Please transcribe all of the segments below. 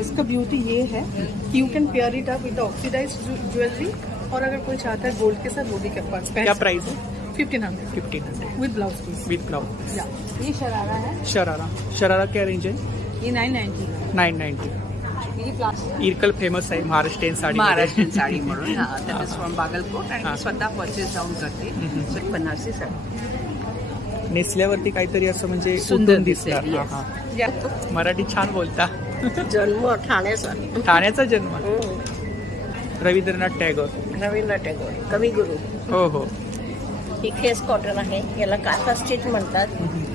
इसका ब्यूटी ये है कि you can pair it up विद ऑक्सीडाइज्ड ज्वेलरी, और अगर कोई चाहता है गोल्ड के साथ वो भी कर पास। क्या प्राइस है? 1500 विद ब्लाउज पीस। विद ब्लाउज। ये शरारा है। शरारा क्या रेंज आहे? ये 990। 990। ये प्लास्टिक इरकल फेमस आहे महाराष्ट्रीयन साडी म्हणून. दॅट इज फ्रॉम बागलकोट आणि स्वतः परचेस जाऊन करते. बनारसी साडी नेसल्यावरती काहीतरी असं म्हणजे सुंदर उठून दिसते. दिसतं. मराठी छान बोलता. जन्म ठाण्याचा. ठाण्याचा जन्म. रवींद्रनाथ टागोर. कवी गुरु. हो हो. ही खेस कॉटन आहे, याला काथा स्टिच म्हणतात.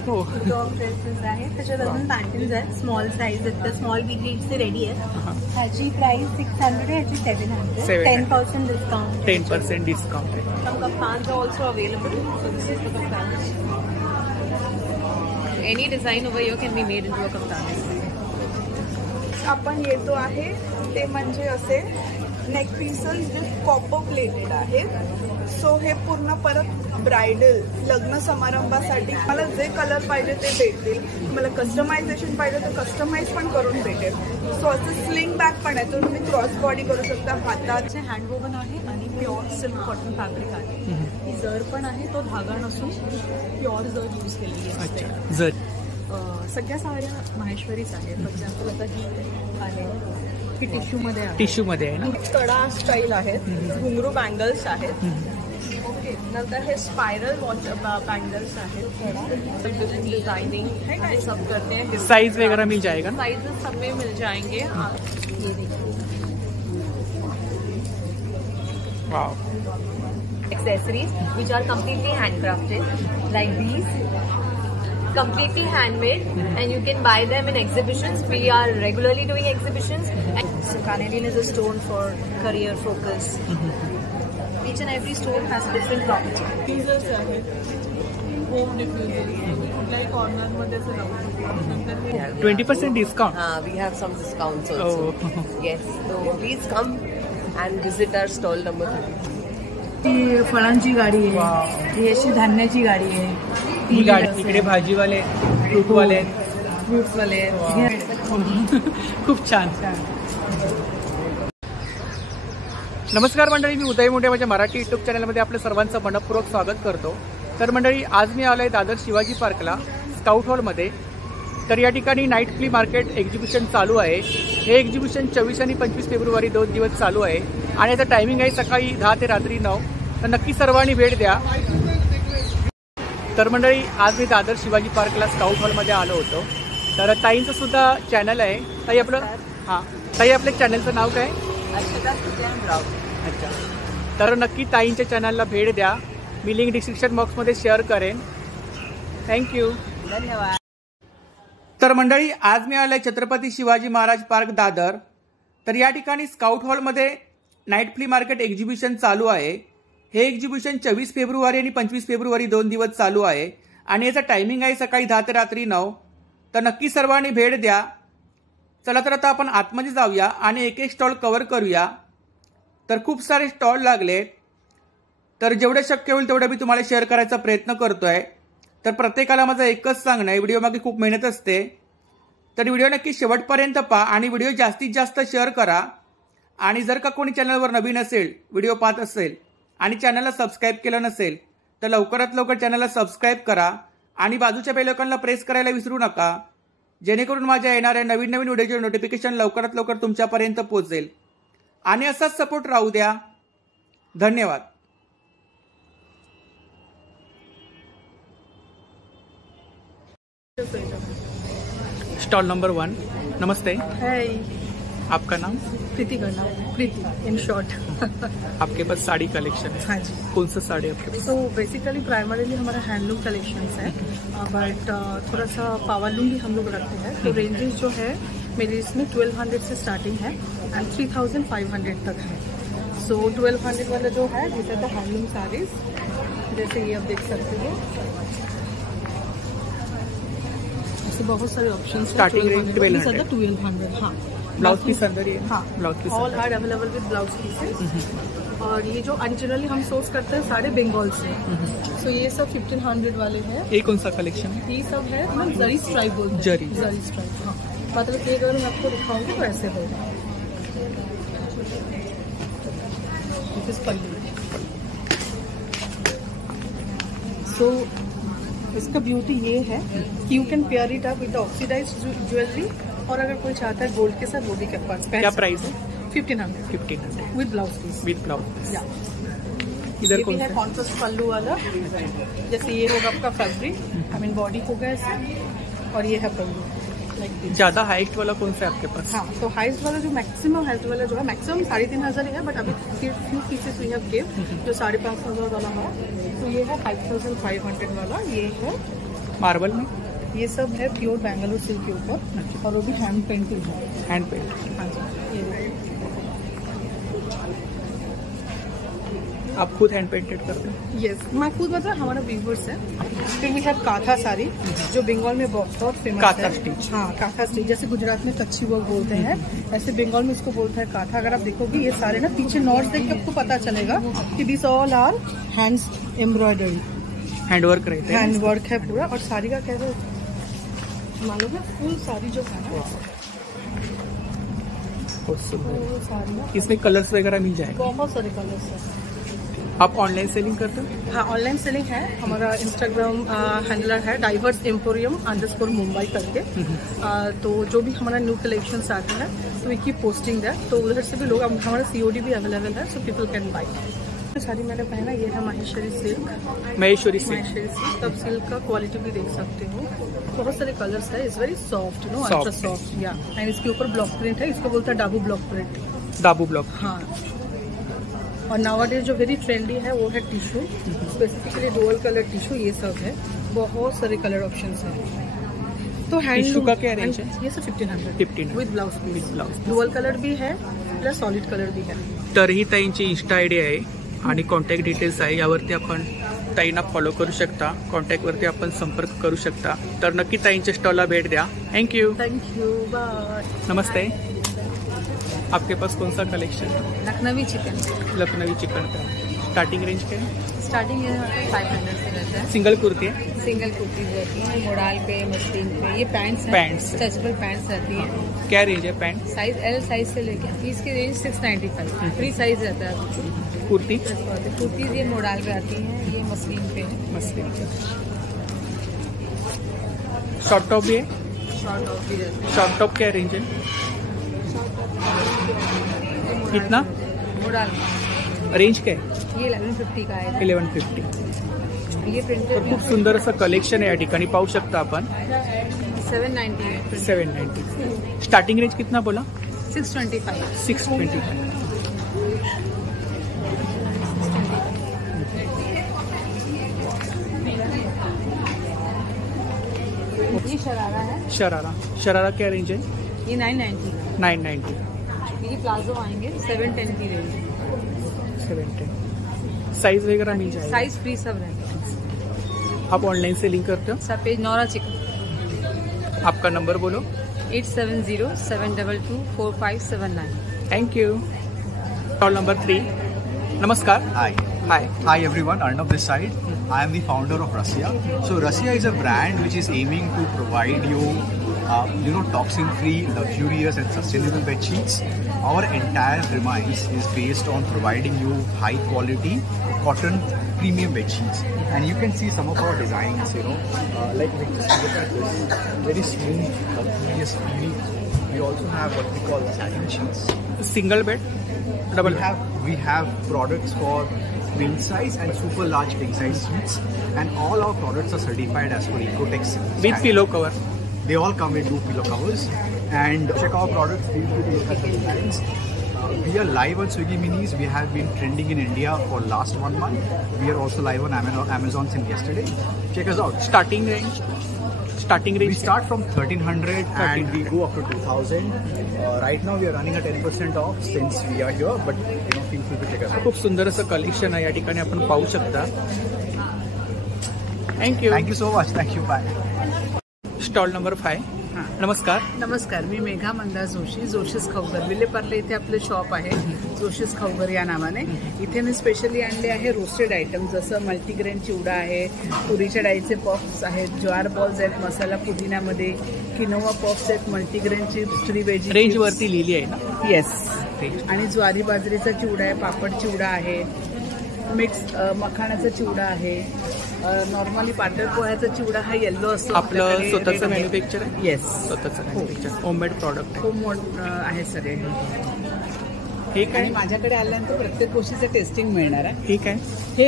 हो. टॉप ड्रेसेस आहे, त्याच्यात अजून पॅटर्न्स आहेत. स्मॉल साईज आहेत, स्मॉल बिग्रीडचे रेडी आहे. ह्याची प्राइस 600 आहे, ह्याची 700. 10% डिस्काउंट. 10% डिस्काउंट आहे. Kaftans are also available. So this is the kaftan. Any design over here can be made into a kaftan. आपण येतो आहे ते म्हणजे असे नेक पीसेस जे कॉपर प्लेटेड आहेत. सो हे पूर्ण परत ब्रायडल लग्न समारंभासाठी मला जे कलर पाहिजे ते भेटतील. मला कस्टमायझेशन पाहिजे तर कस्टमाइज पण करून भेटेल. सो असं स्लिंग बॅग पण आहे, तो तुम्ही क्रॉस बॉडी करू शकता. हातात हँडवोवन आहे आणि प्युअर सिल्क कॉटन फॅब्रिक आहे. ही जर पण आहे, तो धागा नसून प्युअर जर यूज केलेली आहे. अच्छा. जर सगळ्या साड्या माहेश्वरीच आहेत. फॉर एक्झाम्पल आता ही आहे, ही टिश्यूमध्ये आहे. टिश्यूमध्ये आहे ना. कडा स्टाईल आहेत, घुंगरू बँगल्स आहेत. ओके, नंतर हे स्पायरल बँगल्स आहेत. डिफरेंट डिजाइनिंग है ना, सब करते हैं. साइज वगैरह मिल जाएगा ना? साइजेस सब में मिल जाएंगे. ये देखिए wow. accessories which are completely handcrafted like these, completely handmade, and you can buy them in exhibitions. We are regularly doing exhibitions. So carnelian is a stone for career focus. Each and every stone has a different property. Diffusers आहेत, home diffusers कुठल्याही corner मध्ये असं लावू शकतो. 20% discount. we have some discounts also. Yes, so please come and visit our stall number 3. ती फळांची गाडी आहे, ही अशी धान्याची गाडी आहे. ही गाडी इकडे भाजीवाले, फ्रूटवाले, फ्रुट्सवाले. खूप छान. नमस्कार मंडळी, मी उदय मोठे माझ्या मराठी युट्यूब चॅनलमध्ये आपलं सर्वांचं मनपूर्वक स्वागत करतो. तर मंडळी, आज मी आलोय दादर शिवाजी पार्कला स्काउट हॉलमध्ये. तर या ठिकाणी नाईट फ्ली मार्केट एक्झिबिशन चालू आहे. हे एक्झिबिशन 24 आणि 25 फेब्रुवारी 2 दिवस चालू आहे आणि याचं टायमिंग आहे सकाळी 10 ते रात्री 9. तर नक्की सर्वांनी भेट द्या. तर मंडळी, आज मी दादर शिवाजी पार्कला स्काउट हॉलमध्ये आलो होतो. तर ताईंचं सुद्धा चॅनल आहे. ताई आपलं ताई आपल्या चॅनलचं नाव काय? अच्छा. तर नक्की ताईंच्या चॅनलला भेट द्या. मी लिंक डिस्क्रिप्शन बॉक्समध्ये शेअर करेन. थँक्यू. धन्यवाद. तर मंडळी, आज मी आलोय छत्रपती शिवाजी महाराज पार्क दादर. तर या ठिकाणी स्काउट हॉलमध्ये नाईट फ्ली मार्केट एक्झिबिशन चालू आहे. हे एक्झिबिशन 24 फेब्रुवारी आणि 25 फेब्रुवारी 2 दिवस चालू आहे आणि याचा टायमिंग आहे सकाळी 10 ते रात्री 9. तर नक्की सर्वांनी भेट द्या. चला तर आता आपण आतमध्ये जाऊया आणि एक एक स्टॉल कव्हर करूया. तर खूप सारे स्टॉल लागलेत. तर जेवढे शक्य होईल तेवढं मी तुम्हाला शेअर करायचा प्रयत्न करतोय. तर प्रत्येकाला माझं एकच सांगणं आहे, व्हिडिओ मागे खूप मेहनत असते. तर व्हिडिओ नक्की शेवटपर्यंत पहा आणि व्हिडिओ जास्तीत जास्त शेअर करा. आणि जर का कोणी चॅनलवर नवीन असेल, व्हिडिओ पाहत असेल आणि चॅनलला सबस्क्राईब केलं नसेल तर लवकरात लवकर चॅनलला सबस्क्राईब करा आणि बाजूच्या बेल आयकॉनला प्रेस करायला विसरू नका, जेणेकरून माझ्या येणाऱ्या नवीन नवीन व्हिडिओचे नोटिफिकेशन लवकरात लवकर तुमच्यापर्यंत पोहोचेल. आणि असाच सपोर्ट राहू द्या. धन्यवाद. Stall number 1. नमस्ते. हाय, आपका नाम? प्रीति करना. प्रीति इन शॉर्ट. आपके पास साड़ी कलेक्शन है? हाँ जी. कौन सा साड़ी आपके पास? तो बेसिकली प्राइमरीली हमारा हैंडलूम कलेक्शंस है, बट थोड़ा सा पावरलूम भी हम लोग रखते हैं. तो रेंजेस जो है मेरी इसमें 1200 से स्टार्टिंग है एंड 3500 तक है. सो 1200 वाला जो है दिस आर द हैंडलूम साड़ीज. जैसे ये आप देख सकते हो, ऐसे बहुत सारे ऑप्शन. Starting range 1200. हाँ, ब्लाउज पीस अंदर ही है? हाँ, blouse piece all are available with blouse pieces. और ये जो ओरिजिनली हम सोर्स करते हैं सारे बंगाल से. सो ये सब 1500 वाले हैं. ये कौन सा कलेक्शन है? ये सब है हम जरी स्ट्राइप बोलते हैं. जरी स्ट्राइप. हाँ, मतलब ये अगर मैं आपको दिखाऊंगी तो ऐसे होगा। दिस इज पल्लू। सो इसका ब्यूटी ये है कि you can pair it up विद ऑक्सीडाइज्ड ज्वेलरी, और अगर कोई चाहता है गोल्ड के साथ वो भी के पास। क्या प्राइस है? 1500 विद ब्लाउज पीस। विद ब्लाउज। या इधर ये भी कौन है सा? कॉन्ट्रास्ट पल्लू वाला। जैसे ये होगा आपका फैब्रिक, आई मीन बॉडी होगा ऐसे, और ये है पल्लू लाइक दिस। ज्यादा हाइट वाला कौन सा है आपके पास? हाँ, तो हाइस्ट वाला जो मैक्सिमम हाइस्ट वाला जो है मैक्सिमम 3500 है, बट अभी few pieces we have give जो 5500 वाला है। तो ये है 5500 वाला। ये है मार्बल में? ये सब है प्योर बेंगलुरु सिल्क के ऊपर, और वो भी हैंड पेंटेड है। Hand paint. हाँ जी, ये आप खुद हैंड पेंटेड करते हैं? यस, मैं खुद मतलब हमारा वीवर्स है। फिर वी हैव काथा साड़ी जो बंगाल में बहुत फेमस काथा है। स्टिच। हाँ, काथा स्टिच। जैसे गुजरात में कच्ची वर्क बोलते हैं, ऐसे बंगाल में इसको बोलते हैं काथा। अगर आप देखोगे ये सारे ना पीछे नॉट्स देख के आपको पता चलेगा कि this all are hands embroidery, handwork रहते हैं। हैंड वर्क है पूरा। और साड़ी का क्या है मालूम है, फुल साड़ी जो है ना, बहुत सुंदर। वो साड़ी ना इसमें कलर्स वगैरह मिल जाएगा? बहुत सारे कलर्स है। आप ऑनलाइन सेलिंग करते हैं? हाँ, ऑनलाइन सेलिंग है। हमारा इंस्टाग्राम हैंडलर है डाइवर्स एम्पोरियम _ मुंबई करके। तो जो भी हमारा न्यू कलेक्शंस आते हैं तो वी कीप पोस्टिंग दैट, तो उधर से भी लोग, हमारा COD भी अवेलेबल है, सो पीपल कैन बाई। जो साड़ी मैंने पहना ये है Maheshwari silk. Maheshwari silk. Maheshwari silk, तब सिल्क का क्वालिटी भी देख सकते हो। बहुत सारे कलर्स है। It's very soft, no ultra soft. या एंड इसके ऊपर ब्लॉक प्रिंट है। इसको बोलता है Dabu block print. Dabu block. हाँ, और नावाडेज जो वेरी ट्रेंडी है वो है tissue, specifically dual colour tissue. ये सब है, बहुत सारे कलर ऑप्शंस हैं। तो टिश्यू का क्या रेंज है? ये सब 1500 1500 with blouse piece. With blouse piece. Dual colour भी है प्लस सॉलिड कलर भी है। तर ही ताईंची इंस्टा आयडी आहे आणि कॉन्टॅक्ट डिटेल्स आहे, यावरती आपण ताईंना फॉलो करू शकता, कॉन्टॅक्टवरती आपण संपर्क करू शकता। तर नक्की ताईंच्या स्टॉलला भेट द्या। थँक्यू। Thank you, bye. नमस्ते, आपके पास कौन सा कलेक्शन है? लखनवी चिकन लखनवी चिकन का स्टार्टिंग रेंज क्या है? स्टार्टिंग 500 से रहता है। सिंगल कुर्ती है? सिंगल कुर्तीज रहती है मोडाल पे, मस्लिन पे। ये पैंट्स Pants। स्ट्रेचेबल पैंट्स रहती है। क्या रेंज है पैंट? साइज L साइज से लेके इसकी रेंज 695 फ्री साइज रहता है। कुर्ती? कुर्तीज ये मोडाल पे आती हैं, ये मस्लिन पे है। मस्लिन। शॉर्ट टॉप भी है? शॉर्ट टॉप भी रहती है। शॉर्ट टॉप क्या रेंज है? कितना मोडाल रेंज क्या है? ये 1150 का है। 1150। ये तर प्रिंटेड खूप सुंदर असं कलेक्शन आहे या ठिकाणी, पाहू शकता आपण। 790 है। 790। स्टार्टिंग रेंज कितना बोला? 625। 625। ये शरारा है। शरारा। शरारा क्या रेंज है? ये 990 का। 990। ये प्लाजो आएंगे 710 की रेंज। 710। साइज वगैरह मिल जाएगा? साइज फ्री सब रहते हैं। आप ऑनलाइन सेलिंग करते हो? सब पेज नौरा चिकन। आपका नंबर बोलो। 8707224579। Thank you. Stall number 3। नमस्कार। Hi. High. Hi everyone, Arnav this side. I am the founder of Rasia. So Rasia is a brand which is aiming to provide you, toxin-free, luxurious and sustainable bed sheets. Our entire premise is based on providing you high-quality cotton premium bed sheets. And you can see some of our designs, like just look at this, very smooth, luxurious feel. We also have what we call satin sheets. Single bed? Double? We have products for queen size and super large king size sheets, and all our products are certified as per Ecotex with standard. Pillow cover? They all come with 2 pillow covers, and check our products. Look at the designs. We are live on Swiggy Minis. We have been trending in India for last 1 month. We are also live on Amazon since yesterday. Check us out. Starting range? Starting We range start from 1300 and we go up to 2000. Right now we are running a 10% off since we are here, but feel free to check us out. खूप सुंदर असं collection आहे या ठिकाणी, आपण पाहू शकता। Thank you. Thank you so much. Thank you. Bye. Stall number 5। नमस्कार। नमस्कार, मी मेघा मंदा जोशी, जोशीस खवगर, विलेपार्ले इथे आपलं शॉप आहे जोशीस खवगर या नावाने। इथे मी स्पेशली आणले आहे रोस्टेड आयटम, जसं मल्टीग्रेन चिवडा आहे, तुरीच्या डाळीचे पफ्स आहेत, ज्वार बॉल्स आहेत मसाला पुदिन्यामध्ये, किनोवा पॉप सेट, मल्टीग्रेनची 3 वेजी रेंज वरती लिहिली आहे ना? येस. रेंज. आणि ज्वारी बाजरीचा चिवडा आहे, पापड चिवडा आहे, मिक्स मखाणाचा चिवडा आहे, नॉर्मली पातळ पोह्याचा चिवडा हा येल्लो असतो. आपलं स्वतःचं मॅन्युफॅक्चर आहे? येस, स्वतःचं मॅन्युफॅक्चर, होममेड प्रॉडक्ट आहे. खूप आहे सगळे. हे आणि काय? माझ्याकडे आल्यानंतर प्रत्येक गोष्टीचं टेस्टिंग मिळणार आहे. हे काय? हे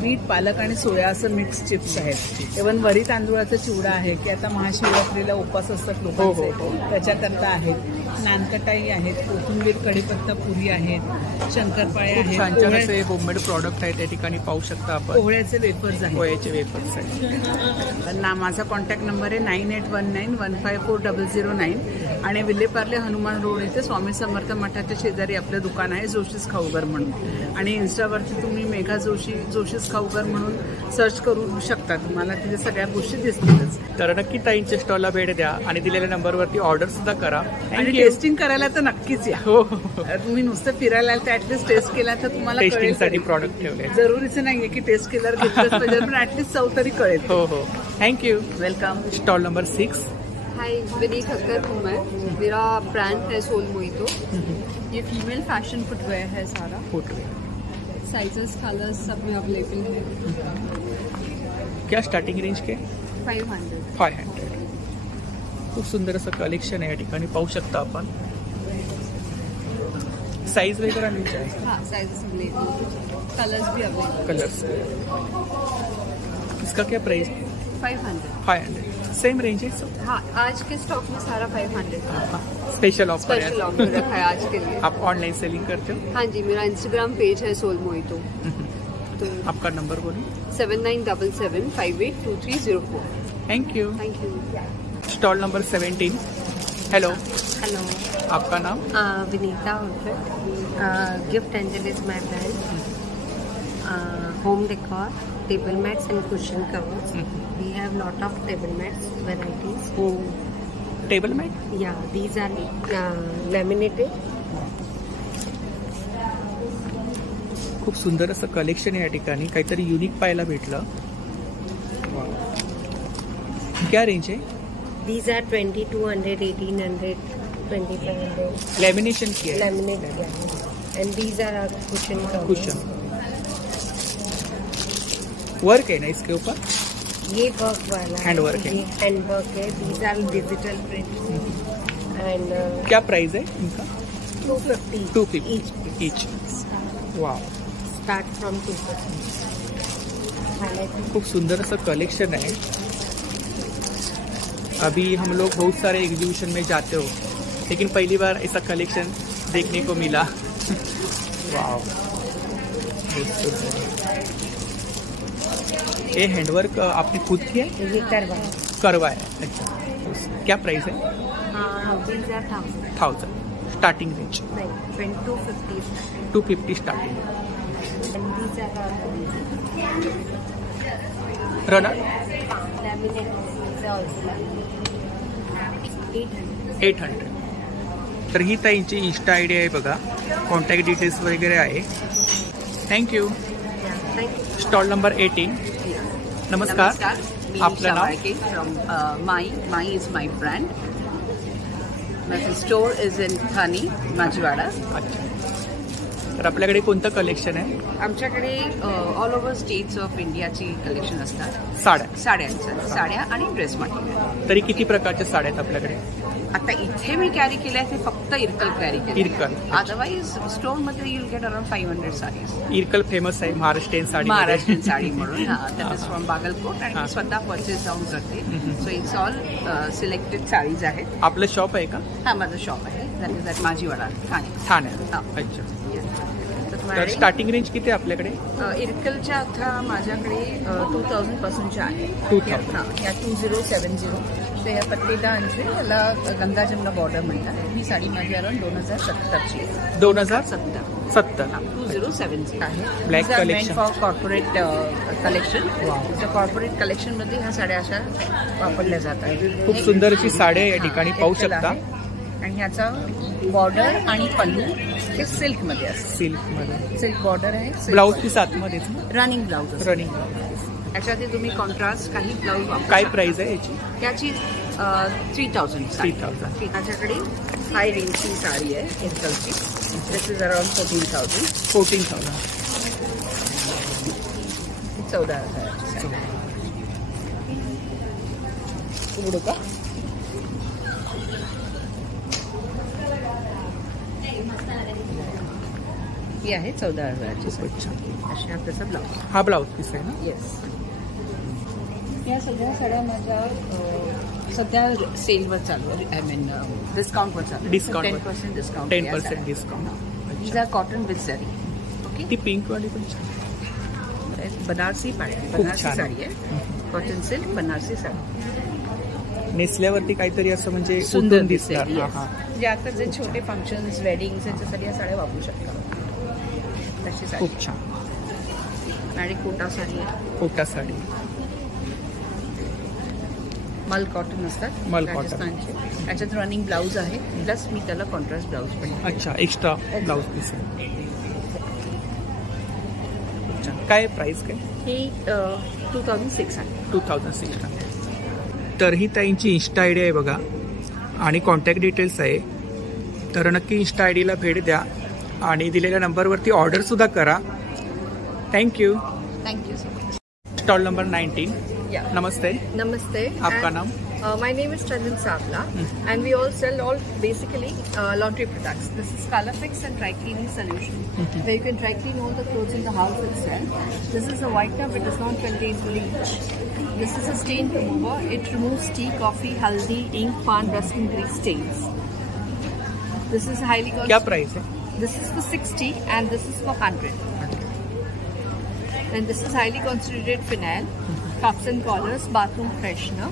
बीट, पालक आणि सोया असं मिक्स चिप्स आहेत. इव्हन वरी तांदूळाचा चिवडा आहे की आता महाशिवरात्रीला उपवास असतात लोकांचे, त्याच्याकरता आहेत. नानकटाई आहेत, कोथिंबीर कढीपत्ता पुरी आहेत, शंकरपाळे खूप आहेत, छान छान असे होममेड प्रॉडक्ट आहे त्या ठिकाणी पाहू शकता आपण. पोहळ्याचे वेफर्स आहेत. पोह्याचे वेफर्स आहेत. माझा कॉन्टॅक्ट नंबर आहे 9819154009 आणि विलेपार्ले हनुमान रोड इथे स्वामी समर्थ मठाच्या शेजारी आपलं दुकान आहे जोशीस खाऊगर म्हणून. आणि इन्स्टावरती तुम्ही मेघा जोशीस खाऊगर म्हणून सर्च करू शकता. तुम्हाला तिथे सगळ्या गोष्टी दिसतीलच. तर नक्की ताईंच्या स्टॉलला भेट द्या आणि दिलेल्या नंबरवरती ऑर्डर सुद्धा करा. आणि टेस्टिंग करायला तर नक्कीच या. हो, तुम्ही नुसतं फिरायला आलं तर ऍटलीस्ट टेस्ट केला तर तुम्हाला टेस्टिंग साठी कळेल. प्रॉडक्ट ठेवले. जरुरीच नाहीये की टेस्ट केल्यावर घेतलंच पाहिजे, पण ऍटलीस्ट चव तरी कळेल. हो हो, थँक्यू. वेलकम. Stall number 6. हाय, विनीत ठक्कर हूँ मैं. मेरा ब्रांड है सोल मोइतो. ये फीमेल फैशन फुटवेयर है सारा. फुटवेयर. साइजेस कलर्स सब में अवेलेबल है. क्या स्टार्टिंग रेंज के? 500. 500. खूप सुंदर असं कलेक्शन आहे या ठिकाणी पाहू शकता आपण. साइज वगैरह मिल जाए? हाँ, साइजेस अवेलेबल, कलर्स भी अवेलेबल. कलर्स. इसका क्या प्राइस? 500. 500. सेम रेंज है सब? हाँ, आज के स्टॉक में सारा 500 का स्पेशल ऑफर स्पेशल है. ऑफर रखा है आज के लिए. आप ऑनलाइन सेलिंग करते हो? हाँ जी, मेरा इंस्टाग्राम पेज है सोल मोइतो. तो आपका नंबर बोलिए. 7977582304. Thank you. Thank you. Stall number 17. Hello, hello, आपका नाम? Vinita hotel. Gift angel is my brand. Home decor, table mats and cushion covers. We have lot of table mats varieties. Table mat? Yeah, these are laminated. खूप सुंदर असं collection आहे या ठिकाणी. काहीतरी unique पाहायला भेटलं. क्या रेंज है? These are 2200, 1800, 2500. लैमिनेशन किया है? Laminated, yeah. And these are our cushion covers. Cushion work है ना इसके ऊपर? ये वर्क वाला Hand work है. ये हैंड वर्क है. These are digital print. And क्या प्राइस है इनका? 250. 250 each. Wow, Start from 250. Highlighting. खूप सुंदर असं कलेक्शन है. अभी हम लोग बहुत सारे एग्जीबिशन में जाते हो, लेकिन पहली बार ऐसा कलेक्शन देखने को मिला. वाव, बहुत सुंदर. ये हैंडवर्क आपने खुद किया? ये करवा. करवाया. अच्छा, क्या प्राइस है? These are 1000. 1000 starting range. Like 250. 250 starting. And these are runner laminated. These are also 800. 800. तर ही ताईंची इंस्टा आय डी आहे बघा. कॉन्टॅक्ट डिटेल्स वगैरे आहे. Thank you. Yeah, thank you. Stall number 18. नमस्कार. आपलं नाव? From my is my brand. माझं store is in Thane, Majiwada. अच्छा, तर आपल्याकडे कोणतं कलेक्शन आहे? आमच्याकडे ऑल ओव्हर स्टेट्स ऑफ इंडियाची कलेक्शन असतात. साड्या. साड्या आणि ड्रेस मटेरियल. तरी किती प्रकारच्या साड्या आहेत आपल्याकडे? आता इथे मी कॅरी केल्या ते फक्त इरकल कॅरी केली. इरकल. अदरवाईज स्टोअरमध्ये you'll get around 500 saris. Irkal famous आहे महाराष्ट्रीयन साडी. महाराष्ट्रीयन साडी म्हणून. That is from Bagalkot. आणि हा. मी स्वतः परचेस जाऊन करते. So it's all selected saris आहेत. आपलं शॉप आहे का? हा, माझं शॉप आहे. That is at Majiwada, Thane. ठाण्यात. हा. अच्छा, तर तर स्टार्टिंग रेंज किती आहे आपल्याकडे? इरकलच्या आता माझ्याकडे 2000 पासूनच्या आहे. 2000. हा, ह्या 2070. तर ह्या पत्रिकांचे याला गंगा जमुना बॉर्डर म्हणतात. ही साडी माझी अराउंड 2070ची आहे. 2070. 2070 आहे. Black collection. For corporate collection. तर कॉर्पोरेट कलेक्शनमध्ये ह्या साड्या अशा वापरल्या जातात. खूप सुंदर अशी साड्या या ठिकाणी पाहू शकता. आणि ह्याचा बॉर्डर आणि पल्लू हे सिल्कमध्ये असतं. सिल्कमध्ये. सिल्क बॉर्डर आहे. ब्लाऊज पीस आतमध्येच? Running blouse. रनिंग. याच्यात तुम्ही कॉन्ट्रास्ट काही ब्लाऊज वापरू काय शकता. प्राइस आहे याची? याची 3000. 3000. माझ्याकडे हाय रेंजची साडी आहे एंकलची. दिस इज अराउंड 14,000. 14,000. 14,000ची साडी. उघडू का? ही आहे 14,000ची साडी. अशी हा त्याचा ब्लाऊज. हा ब्लाऊज पीस आहे ना? येस. या सगळ्या साड्या माझ्या सध्या सेलवर चालू आहे. आय मीन डिस्काउंटवर चालू. Discount 10% discount. 10% discount. these are cotton with zari. Okay. ती पिंक वाली पण छान. बनारसी छान. साडी आहे. Cotton silk Banarasi sari. नेसल्यावरती काहीतरी असं म्हणजे सुंदर उठून दिसते. दिसणार. Yes. म्हणजे आता जे छोटे फंक्शन्स वेडिंग याच्यासाठी या साड्या वापरू शकता. तशी साडी खूप छान. आणि कोटा साडी आहे. कोटा साडी. मल कॉटन असतात. मल कॉटन. राजस्थानचे. याच्यात रनिंग ब्लाऊज आहे. प्लस मी त्याला कॉन्ट्रास्ट ब्लाऊज पण. अच्छा, एक्स्ट्रा ब्लाऊज पीस आहे. काय प्राइस काय? ही 2,600. 2,600. तर ही ताईंची इन्स्टा आय डी आहे बघा आणि कॉन्टॅक्ट डिटेल्स आहे. तर नक्की इन्स्टा आय डीला भेट द्या आणि दिलेल्या नंबरवरती ऑर्डरसुद्धा करा. Thank you. Thank you so much. Stall number 19. Yeah. नमस्ते. Namaste. आपका नाम? My name is Chandan Savla, and we all sell basically laundry products. This is Color Fix and Dry Cleaning Solution, where you can dry clean all the clothes in the house itself. This is a whitener but does not contain bleach. This is a stain remover. It removes tea, coffee, haldi, ink, pan, rust and grease stains. This is highly concentrated. क्या price है? This is for 60 and this is for 100. And this is highly concentrated phenyl, cups and collars, bathroom freshener.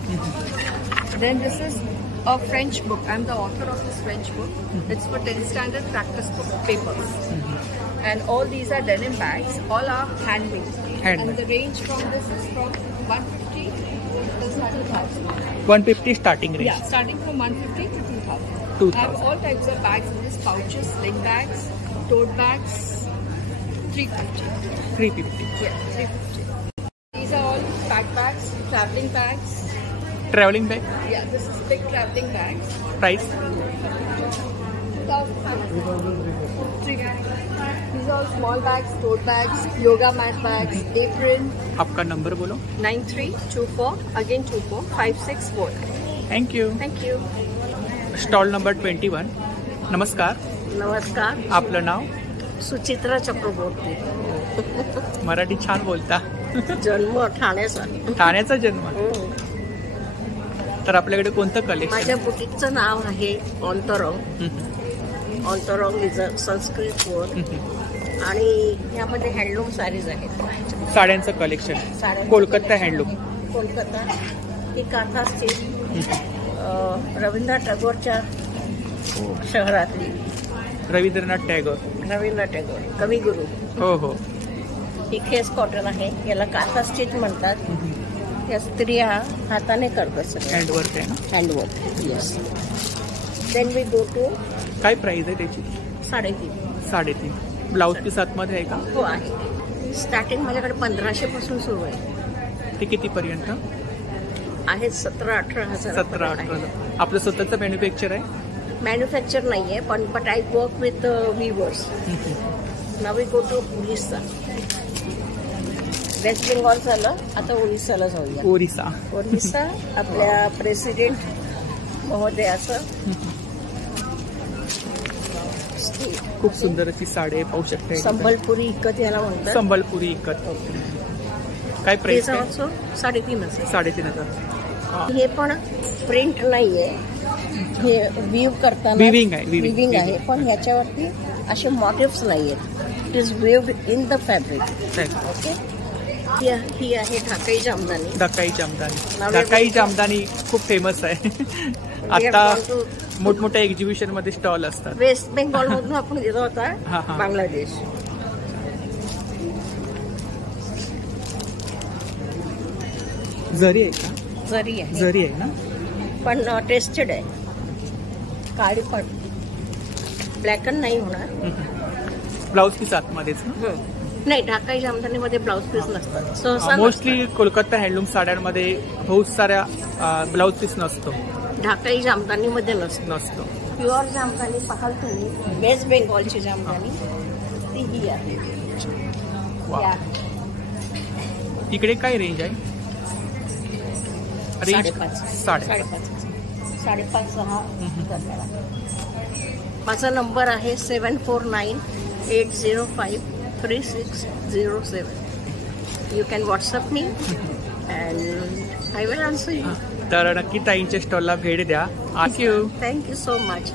Then this is a French book. I'm the author of this French book. It's for 10th standard practice book papers. And all these are denim bags. All are handmade. And the range from this is from 150 to 2,000. 150 starting range. Yeah, starting from 150 to 2,000. 2,000. I have all types of bags in this: pouches, sling bags, tote bags. 350. 350. Yeah, 350. These are all pack bags, traveling bags. Travelling bag. Yeah, this is big traveling bags. Price? 2,500. These are all small bags, tote bags, yoga mat bags, apron. आपका number बोलो. 9324 again 24 5649. Thank you. Thank you. Stall number 21. नमस्कार. नमस्कार. आपलं नाव? सुचित्रा चक्रवर्ती. मराठी छान बोलता. जन्म ठाण्याचा. ठाण्याचा जन्म. तर आपल्याकडे कोणतं कलेक्शन? माझ्या बुटीकचं नाव आहे ऑन्तरंग. ऑन्तरंग इज अ संस्कृत वर्ड आणि यामध्ये हँडलूम साडीज आहेत. साड्यांचं कलेक्शन. कोलकाता हँडलूम. कोलकाता ही काथा स्टील रवींद्रनाथ टागोरच्या शहरातली. रवींद्रनाथ टागोर. रवींद्रनाथ टागोर कविगुरू. हो हो. ही खेस कॉटन आहे. याला काथा स्टिच म्हणतात. या स्त्रिया हाताने करतात सगळं. हँडवर्क आहे ना? Handwork. Yes. Then we go to. काय प्राइस आहे त्याची? 3.5. 3.5. ब्लाऊज पीस आतमध्ये आहे का? हो आहे. स्टार्टिंग माझ्याकडे 1,500 पासून सुरू आहे. ते कितीपर्यंत आहे? 17-18 हजार. 17-18. आपलं स्वतःचं मॅन्युफॅक्चर आहे? मॅन्युफॅक्चर नाही आहे पण but I work with weavers. नाव we go to Orissa. West Bengal झालं, आता ओरिसाला जाऊया. ओरिसा. ओरिसा आपल्या प्रेसिडेंट महोदयाचं. खूप सुंदर अशी साडी पाहू शकते. संबलपुरी इकत याला म्हणतात. संबलपुरी इकत. काय प्राइस? 3,500. 3,500. हे पण प्रिंट नाहीये. हे वीव करताना विविंग आहे. विविंग आहे पण ह्याच्यावरती असे मोटिव्स नाहीयेत. It is weaved in the fabric. Okay. ही आहे ढाकाई जामदानी. ढाकाई जामदानी. ढाकाई जामदानी खूप फेमस आहे. आता मोठमोठ्या एक्झिबिशन मध्ये स्टॉल असतात. वेस्ट बेंगॉल मधून आपण गेलो होता बांगलादेश. जरी आहे का? जरी आहे. जरी आहे ना? पण टेस्टेड आहे. काळी पण ब्लॅकन नाही होणार. ब्लाऊज पीस आतमध्येच ना? नाही, ढाकाई जामदानीमध्ये ब्लाऊज पीस नसतात. मोस्टली कोलकाता हँडलूम साड्यांमध्ये बहुत साऱ्या ब्लाऊज पीस नसतो. ढाकाई जामदानीमध्ये नसतो. प्युअर जामदानी पाहाल तुम्ही, वेस्ट बेंगॉलची जामदानी ती ही आहे. इकडे काय रेंज आहे? 5.5-6 माझा नंबर आहे 7498053607. You can WhatsApp me and I will answer you. तर नक्की ताईंच्या स्टॉलला भेट द्या. Thank you so much.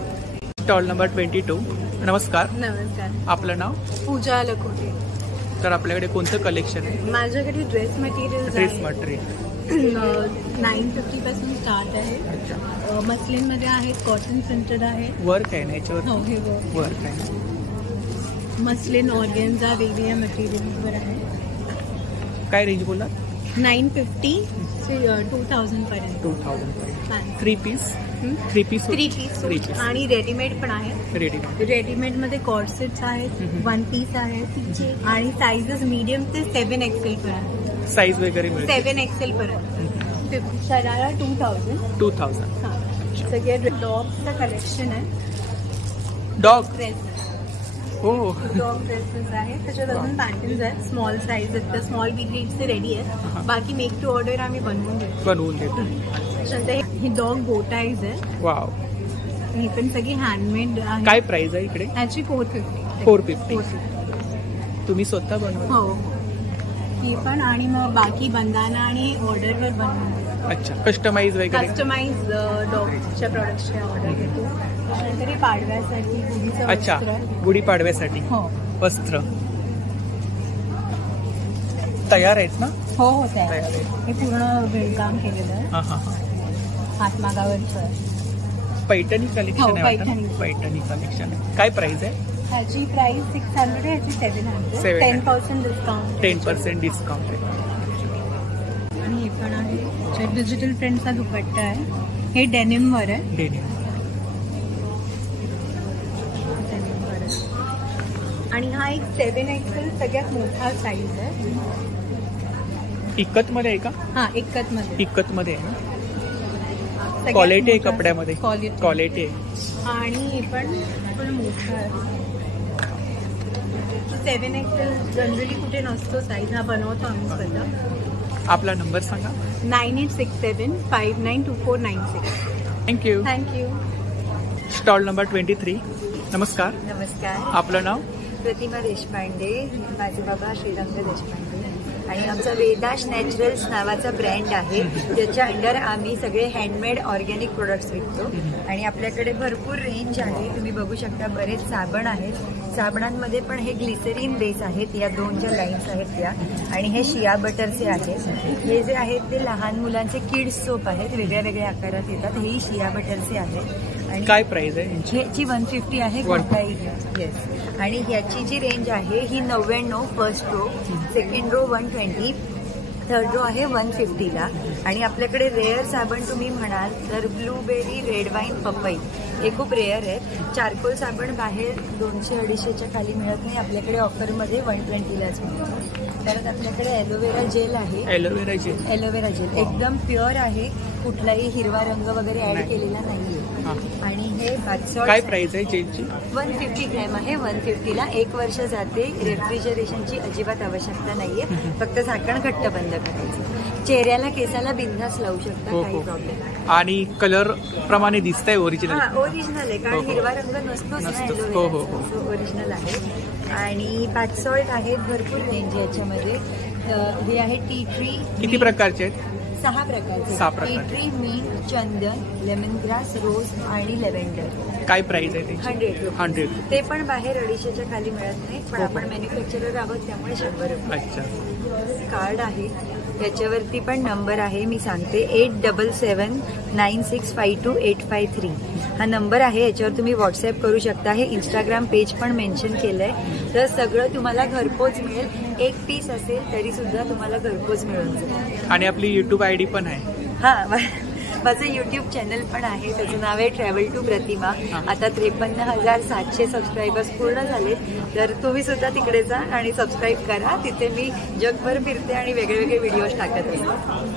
Stall number 22. नमस्कार. नमस्कार. आपलं नाव? पूजा लखोटे. तर आपल्याकडे कोणतं कलेक्शन आहे? माझ्याकडे ड्रेस मटेरियल 950 पासून स्टार्ट आहे. मस्लिनमध्ये आहेत, कॉटन प्रिंटेड आहे. वर्क आहे ना याच्यावर? हो, हे वर्क आहे. मस्लिन ऑर्गेन्झा वेगवेगळ्या मटेरियल्सवर आहे. काय रेंज बोला? 950 ते 2000 पर्यंत. 2000 3 पीस. 3 पीस आणि रेडीमेड पण आहे. रेडीमेड मध्ये कॉर्सेट्स आहेत, 1 पीस आहेत आणि साईजेस मीडियम ते 7 XL पर्यंत. साईज वगैरे मिळते? 7 XL पर्यंत. शरारा 2000. सगळे डॉगचं कलेक्शन आहे. Dog dress. हो. डॉग ड्रेसेस आहेत. त्याच्यात अजून पॅटर्न्स आहेत. स्मॉल साईज आहेत, तर स्मॉल बिग रेंजचे रेडी आहेत. बाकी मेक टू ऑर्डर आम्ही बनवून देतो. ही डॉग बोटाईज आहे. वाव. ही पण सगळी हँडमेड आहे. काय प्राइस आहे इकडे? ह्याची 450. 450. तुम्ही स्वतः बनवता? हो. ही पण आणि मग बाकी बंदाना आणि ऑर्डरवर बनवतो. अच्छा. कस्टमाइज वगैरे? कस्टमाइज डॉगच्या प्रोडक्टच्या ऑर्डर घेतो. त्यानंतर पाडव्यासाठी गुढीचं अच्छा. वस्त्र. गुढीपाडव्यासाठी वस्त्र तयार आहेत ना? हो तयार आहे. हे पूर्ण विणकाम केलेलं आहे. हातमागावरचं. पैठणी कलेक्शन आहे? पैठणी कलेक्शन आहे. काय प्राइस आहे? ह्याची प्राइस 600 आहे, ह्याची 700. 10% डिस्काउंट. 10% डिस्काउंट आहे. आणि हे पण आहे डिजिटल प्रिंटचा दुपट्टा आहे. हे डेनिमवर आहे. आणि हा एक 7 XL सगळ्यात मोठा साईज आहे. इकत मध्ये आहे का? हा, इकत मध्ये आहे. क्वालिटी आहे कपड्यामध्ये? क्वालिटी आहे. आणि हे पण मोठा आहे. 7 XL जनरली कुठे नसतो साईज. हा बनवतो आम्ही स्वतः. आपला नंबर सांगा. 9867592496. थँक्यू. Stall number 23. नमस्कार. आपलं नाव? प्रतिमा देशपांडे. माझे बाबा श्रीरंग देशपांडे. आणि आमचा वेदाश नॅचरल्स नावाचा ब्रँड आहे, ज्याच्या अंडर आम्ही सगळे हँडमेड ऑर्गॅनिक प्रोडक्ट्स विकतो. आणि आपल्याकडे भरपूर रेंज आहे. तुम्ही बघू शकता, बरेच साबण आहेत. साबणांमध्ये पण हे ग्लिसरीन बेस आहेत. या 2 लाईन्स आहेत त्या. आणि हे शिया बटरचे आहेत. हे जे आहेत ते लहान मुलांचे किड्स सोप आहेत. वेगळ्या वेगळ्या आकारात येतात. हेही शिया बटरचे आहेत. आणि काय प्राइस आहे? ह्याची 150 आहे. कोणताही येस. आणि ह्याची जी रेंज आहे ही 99 first row, second row 120, third row आहे 150ला. आणि आपल्याकडे रेअर साबण तुम्ही म्हणाल तर ब्लूबेरी, रेड वाईन, पपई हे खूप रेअर आहेत. चारकोल साबण बाहेर 200-250च्या खाली मिळत नाही. आपल्याकडे ऑफरमध्ये 120लाच मिळतो. परत आपल्याकडे एलोवेरा जेल आहे. एलोवेरा जेल एकदम प्युअर आहे. कुठलाही हिरवा रंग वगैरे ऍड केलेला नाहीये. आणि हे बाथ काय प्राइस आहे जेलची? 150 ग्रॅम आहे. 150ला 1 वर्ष जाते. रेफ्रिजरेशनची अजिबात आवश्यकता नाहीये. फक्त झाकण घट्ट बंद करायचं. चेहऱ्याला केसाला बिंदास लावू शकता, काही प्रॉब्लेम. आणि कलर प्रमाणे दिसतंय ओरिजिनल? ओरिजिनल आहे, कारण हिरवा रंग नसतोच ना एलोवेरा. ओरिजिनल आहे. आणि बाथ सॉल्ट आहेत. भरपूर रेंज याच्यामध्ये. हे आहे टी ट्री. किती प्रकारचे आहेत? 6 प्रकारचे. टी ट्री, मीठ, चंदन, लेमन ग्रास, रोज आणि लेव्हेंडर. काय प्राइस आहे? 100. ते पण बाहेर 250च्या खाली मिळत नाही. पण आपण मॅन्युफॅक्चरर आहोत त्यामुळे 100 रुपये. अच्छा. कार्ड आहे, त्याच्यावरती पण नंबर आहे. मी सांगते 8779652853 हा नंबर आहे. याच्यावर तुम्ही व्हॉट्सअप करू शकता. हे इंस्टाग्राम पेज पण मेन्शन केलंय. तर सगळं तुम्हाला घरपोच मिळेल. 1 पीस असेल तरी सुद्धा तुम्हाला घरपोच मिळून जाईल. आणि आपली YouTube ID पण आहे? माझं YouTube चॅनल पण आहे. त्याचं नाव आहे ट्रॅव्हल टू प्रतिमा. आता 53,700 सबस्क्रायबर्स पूर्ण झाले. तर तुम्ही सुद्धा तिकडे जा आणि सबस्क्राईब करा. तिथे मी जगभर फिरते आणि वेगळे वेगळे व्हिडिओज टाकत असते.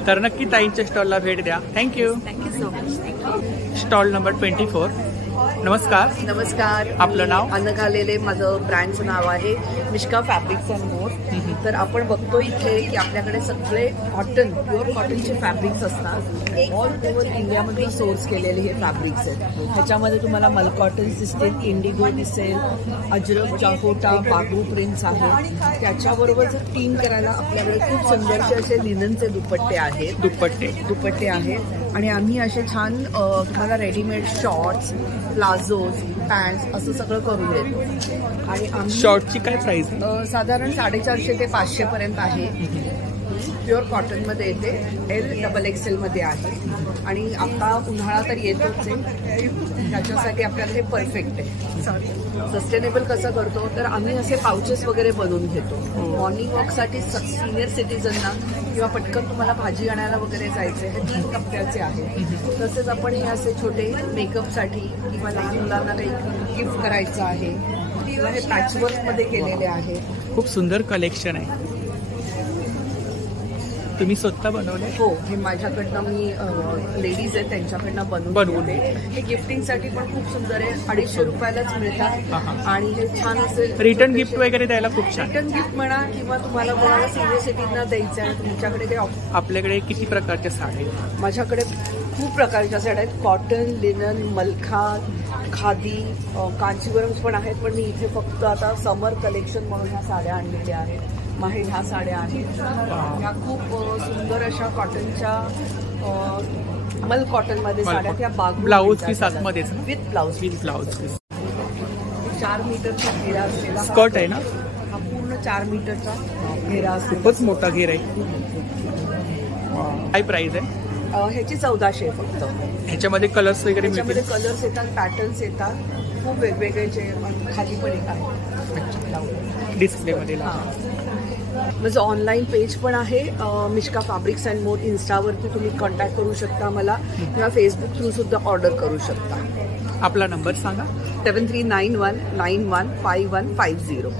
तर नक्की ताईंच्या स्टॉलला भेट द्या. Thank you so much. Thank you. Stall number 24. नमस्कार. नमस्कार. आपलं नाव? अनघा लेले. माझं ब्रँडचं नाव आहे मिश्का फॅब्रिक्स अँड मोर. तर आपण बघतो इथे की आपल्याकडे सगळे कॉटन, प्युअर कॉटनचे फॅब्रिक्स असतात. ऑल ओव्हर इंडियामध्ये सोर्स केलेले हे फॅब्रिक्स आहेत. ह्याच्यामध्ये तुम्हाला मल कॉटन्स दिसतील, इंडिगो दिसेल, अजरक, जाकोटा, बागू प्रिंट्स आहेत. त्याच्याबरोबर जर टीम करायला आपल्याकडे खूप सुंदरसे असे लिननचे दुपट्टे आहेत. दुपट्टे आहेत. आणि आम्ही असे छान तुम्हाला रेडीमेड शॉर्ट्स, प्लाझोज, पॅन्ट्स असं सगळं करून देतो. आणि आम्ही शॉर्टची काय प्राइस? साधारण 450 ते 500 पर्यंत आहे. प्युअर कॉटनमध्ये येते, XXL मध्ये आहे. आणि आता उन्हाळा तर येतोच आहे, त्याच्यासाठी आपल्याला हे परफेक्ट आहे. सस्टेनेबल कसं करतो तर आम्ही असे पाउचेस वगैरे बनवून घेतो. मॉर्निंग वॉकसाठी सिनियर सिटीजनना किंवा पटकन तुम्हाला भाजी आणायला वगैरे जायचे हे 3 टप्प्याचे आहे. तसेच आपण हे असे छोटे मेकअपसाठी किंवा लहान मुलांना काही गिफ्ट करायचं आहे किंवा हे पॅचवर्कमध्ये केलेले आहे. खूप सुंदर कलेक्शन आहे. तुम्ही स्वतः बनवले? हो, हे माझ्याकडनं मी लेडीज आहेत त्यांच्याकडनं बनवून हे गिफ्टिंगसाठी पण खूप सुंदर आहे. 250 रुपयालाच मिळतात. आणि हे छान असेल रिटर्न गिफ्ट वगैरे द्यायला खूप छान. रिटर्न गिफ्ट म्हणा किंवा तुम्हाला कोणाला सिनियर सिटीजनना द्यायचं आहे तुमच्याकडे ते. आपल्याकडे किती प्रकारच्या साड्या? माझ्याकडे खूप प्रकारच्या साड्या आहेत. कॉटन, लिनन, मलखान, खादी, कांचीवरम पण आहेत. पण मी इथे फक्त आता समर कलेक्शन म्हणून ह्या साड्या आणलेल्या आहेत. माहेर ह्या साड्या आहेत. ह्या खूप सुंदर अशा कॉटनच्या मल कॉटनमध्ये साड्या. त्या ब्लाऊज पीस आतमध्येच विथ ब्लाऊज पीस. 4 मीटरचा घेरा असलेला स्कर्ट आहे ना? हा पूर्ण 4 मीटरचा घेरा असतो. खूपच मोठा घेर आहे. काय प्राइस आहे? ह्याची 1400 फक्त. ह्याच्यामध्ये कलर्स वगैरे मिळतील? ह्याच्यामध्ये कलर्स येतात, पॅटर्न्स येतात, खूप वेगवेगळे जे खाली पण एक आहे डिस्प्लेमध्ये. माझं ऑनलाईन पेज पण आहे मिश्का फॅब्रिक्स अँड मोर. इन्स्टावरती तुम्ही कॉन्टॅक्ट करू शकता मला किंवा फेसबुक थ्रू सुद्धा ऑर्डर करू शकता. आपला नंबर सांगा. 7391915150.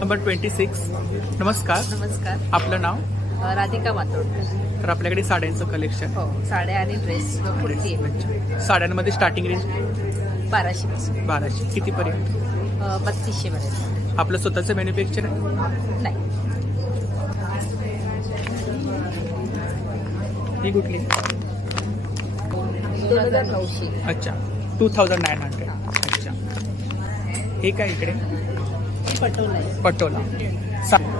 नंबर 26. नमस्कार. नमस्कार. आपलं नाव? राधिका मातोडकर. तर आपल्याकडे साड्यांचं कलेक्शन? हो, साड्या आणि ड्रेस कुर्ती आहे. साड्यांमध्ये स्टार्टिंग रेंज 1200 पासून 1200 कितीपर्यंत? 3200 पर्यंत. आपलं स्वतःचं मॅन्युफॅक्चर आहे? नाही. ही कुठली? 2900. अच्छा, 2900. अच्छा. हे काय इकडे? पटोला.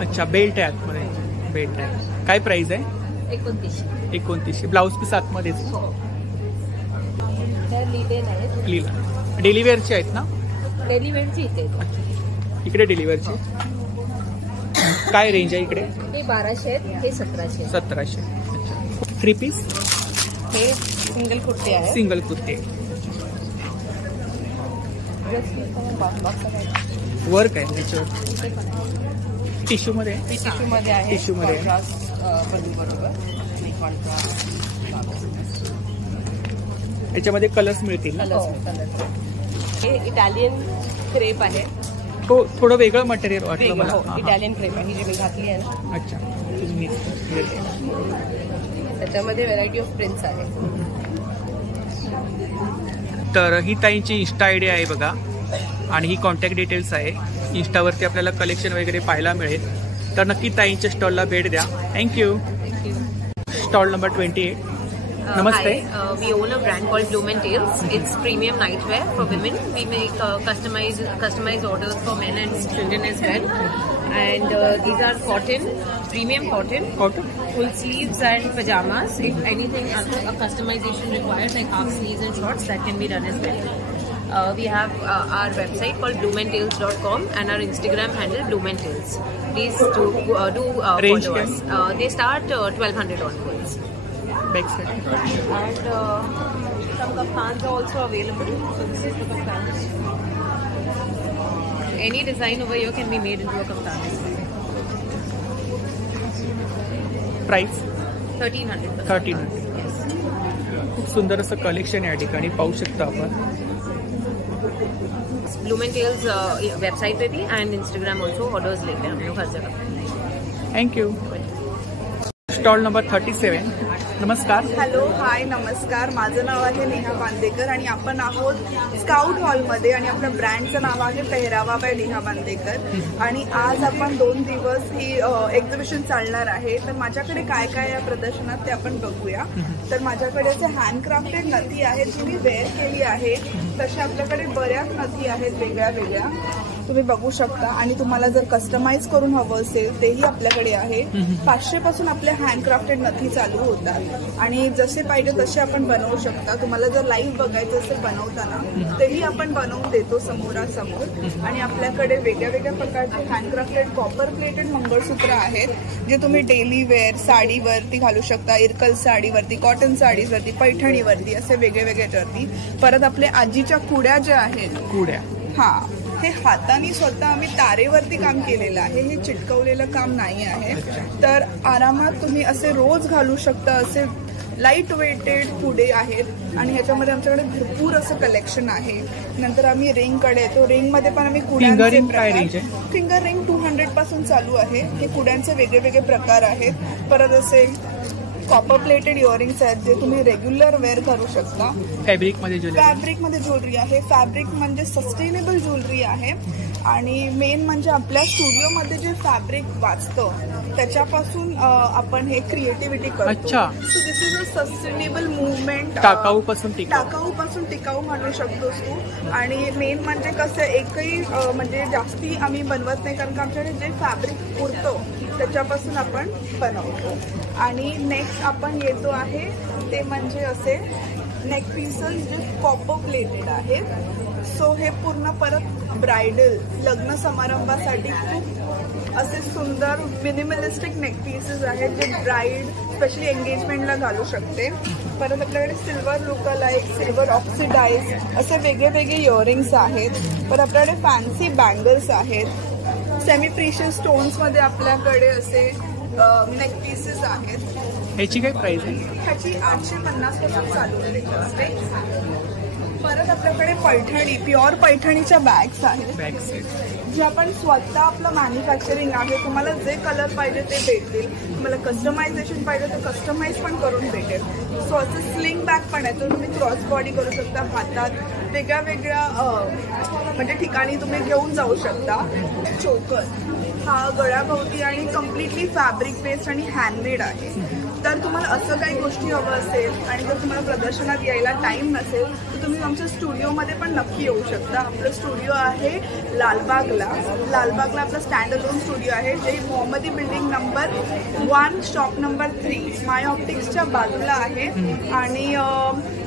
अच्छा, बेल्ट आहे आतमध्ये. बेल्ट आहे. काय प्राइस आहे? 2900. ब्लाऊज पीस आतमध्येच? डेली वेअरचे आहेत ना? डेली वेअरची इथे. इकडे डेली वेअरचे काय रेंज आहे इकडे? हे 1200 आहेत, हे 1700. 1700. 3 पीस? हे सिंगल कुर्ते आहे. सिंगल कुर्ते. वर्क आहे त्याच्यावर? टिश्यू मध्ये आहे. टिश्यू मध्ये याच्यामध्ये कलर्स मिळतील? हे इटालियन क्रेप आहे. हो, थोडं वेगळं मटेरियल वाटलं मला. इटालियन क्रेप आहे जी मी घातली आहे ना. अच्छा. त्याच्यामध्ये व्हेरायटी ऑफ प्रिंट्स आहे. तर ही ताईंची इन्स्टा आयडी आहे बघा, आणि ही कॉन्टॅक्ट डिटेल्स आहे. इन्स्टावरती आपल्याला कलेक्शन वगैरे पाहायला मिळेल. तर नक्की ताईंच्या स्टॉलला भेट द्या. Thank you. Stall number 28. Namaste. Hi, we own a brand called Bloom & Tales. It's premium nightwear for women. We make customized orders for men and children as well. And these are cotton, premium cotton, full sleeves and pajamas. If anything a customization required, like half sleeves and shorts, that can be done as well. We have our website called bloomandtales.com and our Instagram handle bloomandtales. Please do follow us. They start 1200 onwards. And some kaftans are also available. So this is the kaftans. Any design over here can be made into a kaftan as well. Price? 1300. 1300. Yes. खूप सुंदर असं collection या ठिकाणी पाहू शकतो आपण. Bloom & Tales website पे भी and Instagram also orders लेते हैं हम लोग हर जगह. Thank you. Stall number 37. नमस्कार. हॅलो, हाय, नमस्कार. माझं नाव आहे नेहा बांदेकर आणि आपण आहोत स्काउट हॉलमध्ये आणि आपल्या ब्रँडचं नाव आहे पेहरावा बाय नेहा बांदेकर. आणि आज आपण 2 दिवस ही एक्झिबिशन चालणार आहे. तर माझ्याकडे काय काय या प्रदर्शनात ते आपण बघूया. तर माझ्याकडे असे हँडक्राफ्टेड नथी आहेत जी मी वेअर केली आहे. तशा आपल्याकडे बऱ्याच नथी आहेत वेगळ्या वेगळ्या, तुम्ही बघू शकता. आणि तुम्हाला जर कस्टमाइज करून हवं असेल तेही आपल्याकडे आहे. 500 पासून आपल्या हँडक्राफ्टेड नथी चालू होतात आणि जसे पाहिजे तसे आपण बनवू शकता. तुम्हाला जर लाईव्ह बघायचं असेल बनवताना तेही आपण बनवून देतो समोरासमोर. आणि आपल्याकडे वेगळ्या वेगळ्या प्रकारचे हँडक्राफ्टेड कॉपर प्लेटेड मंगळसूत्र आहेत जे तुम्ही डेली वेअर साडीवरती घालू शकता, इरकल साडीवरती, कॉटन साडीवरती, पैठणीवरती, असे वेगळे वेगळ्यावरती. परत आपल्या आजीच्या कुड्या ज्या आहेत, कुड्या, हा, हे हाताने स्वतः आम्ही तारेवरती काम केलेलं आहे. हे चिटकवलेलं काम नाही आहे. तर आरामात तुम्ही असे रोज घालू शकता. असे लाईट वेटेड पुडे आहेत आणि ह्याच्यामध्ये आमच्याकडे भरपूर असं कलेक्शन आहे. नंतर आम्ही रिंगकडे येतो. रिंगमध्ये पण आम्ही कुड्यांचे प्रकार, फिंगर रिंग 200 पासून चालू आहे. हे कुड्यांचे वेगळे वेगळे प्रकार आहेत. परत असे कॉपर प्लेटेड इयरिंग्स आहेत जे तुम्ही रेग्युलर वेअर करू शकता. फॅब्रिकमध्ये ज्वेलरी आहे. फॅब्रिक म्हणजे सस्टेनेबल ज्वेलरी आहे. आणि मेन म्हणजे आपल्या स्टुडिओमध्ये जे फॅब्रिक वाचतं त्याच्यापासून आपण हे क्रिएटिव्हिटी करतो. So this is a sustainable movement. टाकाऊपासून टिकाऊ म्हणू शकतोस तू. आणि मेन म्हणजे कसं, एकही म्हणजे जास्ती आम्ही बनवत नाही कारण का आमच्याकडे जे फॅब्रिक उरतं त्याच्यापासून आपण बनवतो. आणि नेक्स्ट आपण येतो आहे ते म्हणजे असे नेक पीसेस जे कॉपर प्लेटेड आहेत. सो हे पूर्ण परत ब्रायडल लग्न समारंभासाठी खूप असे सुंदर मिनिमलिस्टिक नेक पीसेस आहेत जे ब्राईड स्पेशली एंगेजमेंटला घालू शकते. परत आपल्याकडे सिल्वर लुकलाइक, सिल्वर ऑक्सिडाइज असे वेगळे वेगळे इयरिंग्स आहेत. परत आपल्याकडे फॅन्सी बँगल्स आहेत. सेमी प्रिशियस स्टोन्समध्ये आपल्याकडे असे नेक पीसेस आहेत. ह्याची काय प्राइस आहे? ह्याची 850 पासून चालू असते. परत आपल्याकडे पैठणी, प्युअर पैठणीच्या बॅग्स आहेत जे आपण स्वतः आपलं मॅन्युफॅक्चरिंग आहे. तुम्हाला जे कलर पाहिजे ते भेटतील. तुम्हाला कस्टमायझेशन पाहिजे तर कस्टमाइज पण करून भेटेल. सो असं स्लिंग बॅग पण आहे तर तुम्ही क्रॉस बॉडी करू शकता. हातात वेगळ्या वेगळ्या म्हणजे ठिकाणी तुम्ही घेऊन जाऊ शकता. चोकर हा गळ्याभोवती आणि कम्प्लिटली फॅब्रिक बेस्ड आणि हँडमेड आहे. तर तुम्हाला असं काही गोष्टी हवं असेल आणि जर तुम्हाला प्रदर्शनात यायला टाईम नसेल तर तुम्ही आमच्या स्टुडिओमध्ये पण नक्की येऊ शकता. आपलं स्टुडिओ आहे लालबागला आपला स्टँड अलोन स्टुडिओ आहे जे मोहम्मदी बिल्डिंग नंबर 1 शॉप नंबर 3 माय ऑप्टिक्सच्या बाजूला आहे. आणि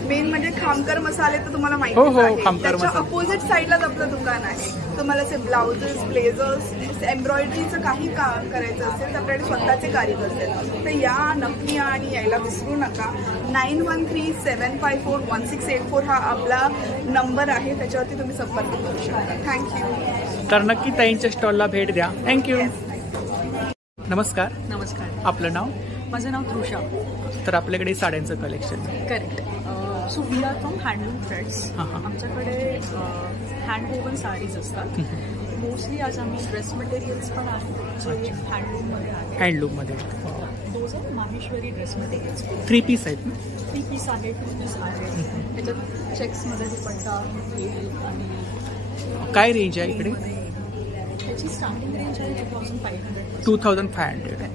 मेन म्हणजे खामकर मसाले तर तुम्हाला माहिती आहे, त्याच्या अपोजिट साईडलाच आपलं दुकान आहे. तुम्हाला असे ब्लाउजेस, ब्लेझर्स, एम्ब्रॉयडरीचं काही काम करायचं असेल तर आपल्याकडे स्वतःचे कारीगर असेल तर या नक्की या आणि यायला विसरू नका. 9137541684 हा आपला नंबर आहे. त्याच्यावरती तुम्ही संपर्क करू शकता. थँक्यू. तर नक्की ताईंच्या स्टॉलला भेट द्या. थँक्यू. नमस्कार. नमस्कार. आपलं नाव? माझं नाव तृषा. तर आपल्याकडे साड्यांचं collection. Correct. So we are from handloom threads. आमच्याकडे हँड वोवन साडीज असतात. मोस्टली आज आम्ही ड्रेस मटेरियल्स पण आहेत जे हँडलूममध्ये आहेत. हँडलूममध्ये दोज आहेत माहेश्वरी ड्रेस मटेरियल्स. 3 पीस आहेत ना? 3 पीस आहे, 2 पीस आहे. त्याच्यात चेक्समध्ये पट्टा येईल. आणि काय रेंज आहे इकडे? त्याची स्टार्टिंग रेंज आहे 2500.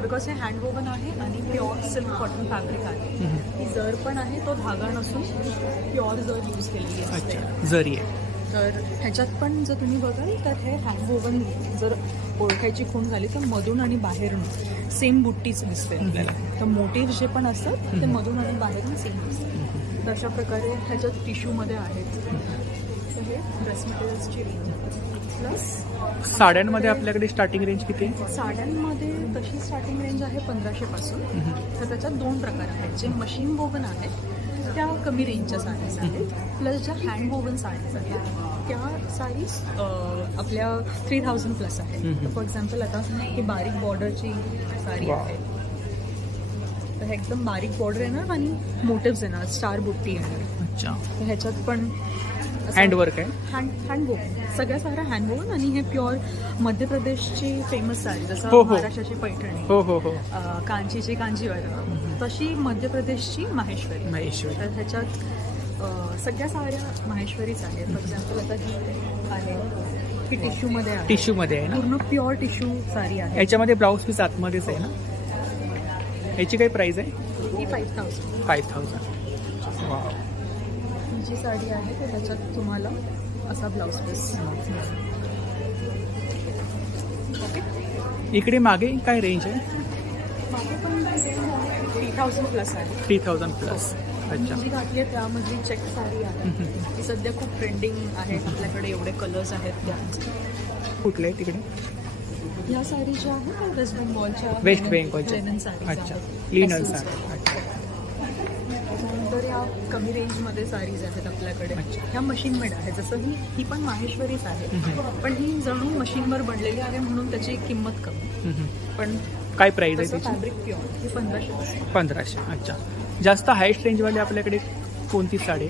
बिकॉज हे हँड वोवन आहे आणि प्युअर सिल्क कॉटन फॅब्रिक आहे. ही जर पण आहे तो धागा नसून प्युअर जर यूज केलेली असते. जरी आहे. तर ह्याच्यात पण जर तुम्ही बघाल तर हे हँड वोवन जर ओळखायची खूण झाली तर मधून आणि बाहेरून सेम बुट्टीच दिसते आपल्याला. तर मोटिव्ह जे पण असतात ते मधून आणि बाहेरून सेम दिसतात. तर अशा प्रकारे ह्याच्यात टिश्यूमध्ये आहेत. तर हे ड्रेस मटेरियल्सची रेंज आहे. प्लस साड्यांमध्ये आपल्याकडे स्टार्टिंग रेंज किती? साड्यांमध्ये तशी स्टार्टिंग रेंज आहे 1500 पासून. तर त्याच्यात 2 प्रकार आहेत. जे मशीन वोवन आहेत त्या कमी रेंजच्या साडीज आहेत. प्लस ज्या हँड वोवन साडीज आहेत त्या साडीज आपल्या 3000 प्लस आहेत. फॉर एक्झाम्पल आता ही बारीक बॉर्डरची साडी आहे. तर हे एकदम बारीक बॉर्डर येणार आणि मोटिव्स येणार, स्टार बुट्टी येणार. अच्छा. तर ह्याच्यात पण हँडवर्क आहे, हँडवोवन, सगळ्या साऱ्या हँडवोवन. आणि हे प्युअर मध्य प्रदेशची फेमस साडी, जसं हो. महाराष्ट्राची पैठणी, हो, कांचीची कांजीवरम, तशी मध्य प्रदेशची माहेश्वरी. तर ह्याच्यात सगळ्या साड्या माहेश्वरीच आहेत. फॉर एक्झाम्पल आता ही आहे, ही टिश्यूमध्ये आहे, टिश्यूमध्ये आहे ना, पूर्ण प्युअर टिश्यू साडी आहे. याच्यामध्ये ब्लाऊज पीस आतमध्येच आहे ना. याची काही प्राइस आहे? ही 5000. 5000. वाव. ही जी साडी आहे तर त्याच्यात तुम्हाला असा ब्लाऊज पीस. ओके. इकडे मागे काय रेंज आहे? मागे पण 3000 प्लस आहे. 3000 प्लस. अच्छा. जी घातली आहे त्यामधली चेक साडी आहे, ती सध्या खूप ट्रेंडिंग आहे. आपल्याकडे एवढे कलर्स आहेत त्या. कुठले तिकडे? ह्या साडी ज्या आहेत वेस्ट बेंगॉलच्या लिनन साडी. अच्छा, लिनन साडी. त्याच्यानंतर या कमी रेंजमध्ये साडीज आहेत आपल्याकडे. ह्या मशीन मेड आहे. जसं ही पण माहेश्वरीच आहे, पण ही जणू मशीनवर बनलेली आहे म्हणून त्याची किंमत कमी. पण काय प्राइस आहे त्याची? Fabric pure. ही 1500. अच्छा. जास्त हायस्ट रेंजवाली आपल्याकडे कोणती साडी?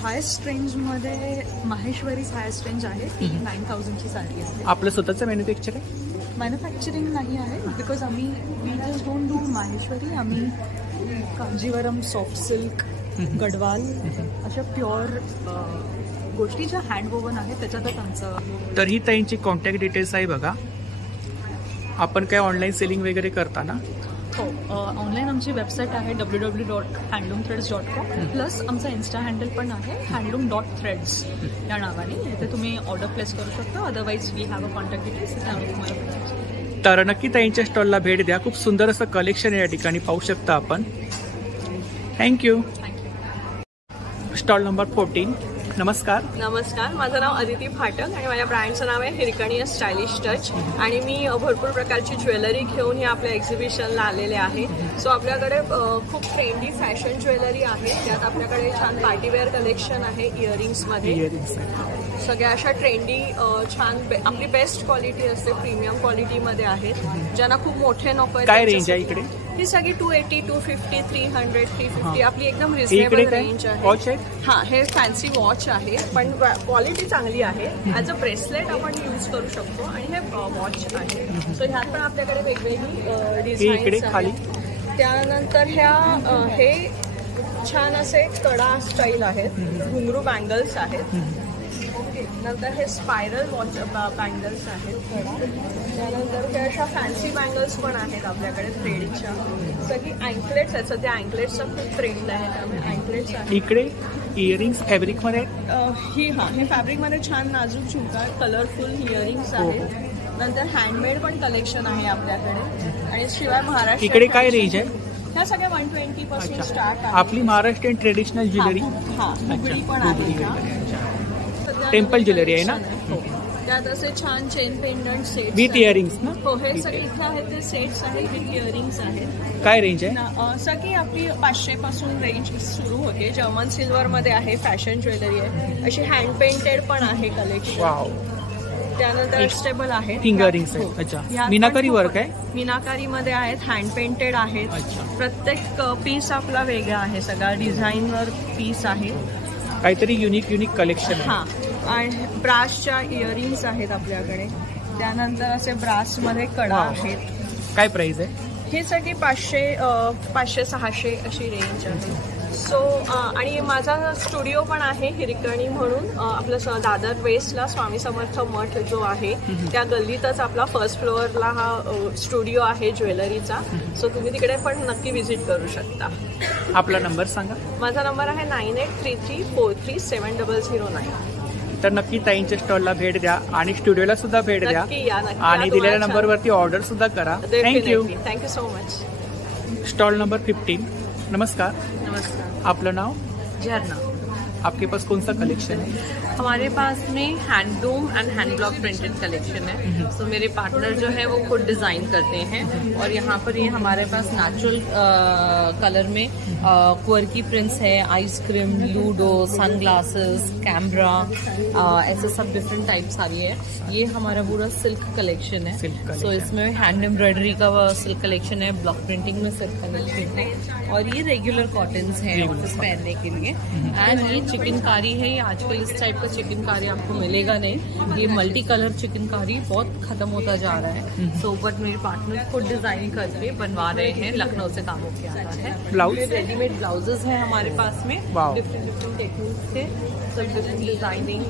हायस्ट रेंजमध्ये माहेश्वरीच हायस्ट रेंज आहे. ती 9000ची साडी असते. आपलं स्वतःचं मॅन्युफॅक्चर आहे? मॅन्युफॅक्चरिंग नाही आहे, because we just don't do Maheshwari. आम्ही कांजीवरम, सॉफ्ट सिल्क, गडवाल अशा प्युअर गोष्टी ज्या हँडवोवन आहेत त्याच्यातच आमचं. तर ही ताईंची कॉन्टॅक्ट डिटेल्स आहे बघा. आपण काय ऑनलाईन सेलिंग वगैरे करता ना? हो, ऑनलाईन आमची वेबसाईट आहे www.handloomthreads.com. प्लस आमचा इन्स्टा हँडल पण आहे handloom.threads या नावाने. इथे तुम्ही ऑर्डर प्लेस करू शकता. Otherwise we have a contact details, तिथे आम्ही तुम्हाला. तर नक्की ताईंच्या स्टॉलला भेट द्या. खूप सुंदर असं कलेक्शन या ठिकाणी पाहू शकता आपण. थँक्यू. Stall number 14. नमस्कार. नमस्कार, माझं नाव अदिती फाटक आणि माझ्या ब्रँडचं नाव आहे हिरकणी स्टायलिश टच. आणि मी भरपूर प्रकारची ज्वेलरी घेऊन हे आपल्या एक्झिबिशनला आलेले आहे. सो आपल्याकडे खूप ट्रेंडी फॅशन ज्वेलरी आहे. त्यात आपल्याकडे छान पार्टीवेअर कलेक्शन आहे. इयरिंग्समध्ये सगळ्या अशा ट्रेंडी छान आपली बेस्ट क्वालिटी असते, प्रीमियम क्वालिटीमध्ये आहेत. ज्यांना खूप मोठे नको. काय रेंज आहे इकडे? ही सगळी 280, 250, 300, 350 आपली एकदम रिझनेबल रेंज आहे. हां, हे फॅन्सी वॉच आहे, पण क्वालिटी चांगली आहे. ॲज अ ब्रेसलेट आपण यूज करू शकतो. आणि हे वॉच आहे. सो ह्यात पण आपल्याकडे वेगवेगळी डिझाईन्स आहेत. त्यानंतर हे छान असे कडा स्टाईल आहेत. घुंगरू बँगल्स आहेत. ओके. नंतर हे स्पायरल वॉच बँगल्स आहेत. त्यानंतर हे अशा फॅन्सी बँगल्स पण आहेत आपल्याकडे थ्रेडच्या. सगळी अँकलेट्स आहेत. सध्या अँकलेट्सचा खूप ट्रेंड आहे, त्यामुळे अँकलेट्स आहेत. इकडे इयरिंग्स फॅब्रिकमध्ये हे फॅब्रिकमध्ये छान नाजूक झुमका, कलरफुल इयरिंग्स आहेत. नंतर हँडमेड पण कलेक्शन आहे आपल्याकडे. आणि शिवाय महाराष्ट्र. इकडे काय रेंज आहे? ह्या सगळ्या 120 पासून स्टार्ट आहे. आपली महाराष्ट्रीयन ट्रेडिशनल ज्वेलरी. हां, बुगडी पण आहे. टेम्पल ज्वेलरी आहे ना? त्यात असे छान chain pendant set with earrings ना? हो, हे सगळे इथे आहेत ते सेट्स आहेत विथ इयरिंग्स आहेत. काय रेंज आहे? सगळी आपली 500 पासून रेंज सुरू होते. जर्मन सिल्वर मध्ये आहे, फॅशन ज्वेलरी आहे. अशी हँड पेंटेड पण आहे कलेक्शन. त्यानंतर स्टेबल आहे. फिंगर रिंग्स आहेत. अच्छा. मीनाकारी वर्क आहे? मीनाकारीमध्ये आहेत, हँड पेंटेड आहेत. प्रत्येक पीस आपला वेगळा आहे. सगळा डिझाईनवर पीस आहे. काहीतरी युनिक कलेक्शन आहे. हां, आणि ब्रासच्या इयरिंग्स आहेत आपल्याकडे. त्यानंतर असे ब्रासमध्ये कडा आहेत. काय प्राइस आहे? हे सगळी 500-600 अशी रेंज आहे. सो आणि माझा स्टुडिओ पण आहे हिरकणी म्हणून. आपलं दादर वेस्टला स्वामी समर्थ मठ जो आहे त्या गल्लीतच आपला फर्स्ट फ्लोअरला हा स्टुडिओ आहे ज्वेलरीचा. सो तुम्ही तिकडे पण नक्की व्हिजिट करू शकता. आपला नंबर सांगा. माझा नंबर आहे 9833437009. तर नक्की ताईंच्या स्टॉलला भेट द्या आणि स्टुडिओला सुद्धा भेट द्या. आणि दिलेल्या नंबरवरती ऑर्डर सुद्धा करा. Thank you so much. Stall number 15. नमस्कार. नमस्कार. आपलं नाव? झरना. आपके पास कौन सा कलेक्शन है? हमारे पास में handloom end hand block printed collection है. तो मेरे पार्टनर जो है वो खुद डिज़ाइन करते हैं. और यहाँ पर ये हमारे पास नेचुरल कलर में क्वर्की प्रिंट्स है, आइसक्रीम, लूडो, सनग्लासेस, कैमरा, ऐसे सब डिफरेंट टाइप सारी है. ये हमारा पूरा सिल्क कलेक्शन है. सो इसमें हैंड एम्ब्रॉयडरी का सिल्क कलेक्शन है, ब्लॉक प्रिंटिंग में सिल्क कलेक्शन है, और ये रेगुलर कॉटन्स हैं ऑफिस पहनने के लिए. एंड ये चिकनकारी है, ये आजकल इस टाइप का चिकनकारी आपको मिलेगा नहीं। ये मल्टी कलर चिकनकारी बहुत खत्म होता जा रहा है। सो बट मेरे पार्टनर खुद डिजाइन करके बनवा रहे हैं, लखनऊ से काम होके आ रहा है। ब्लाउज रेडीमेड ब्लाउजेस हैं हमारे पास में, डिफरेंट टेक्निक्स से, सब डिफरेंट डिजाइनिंग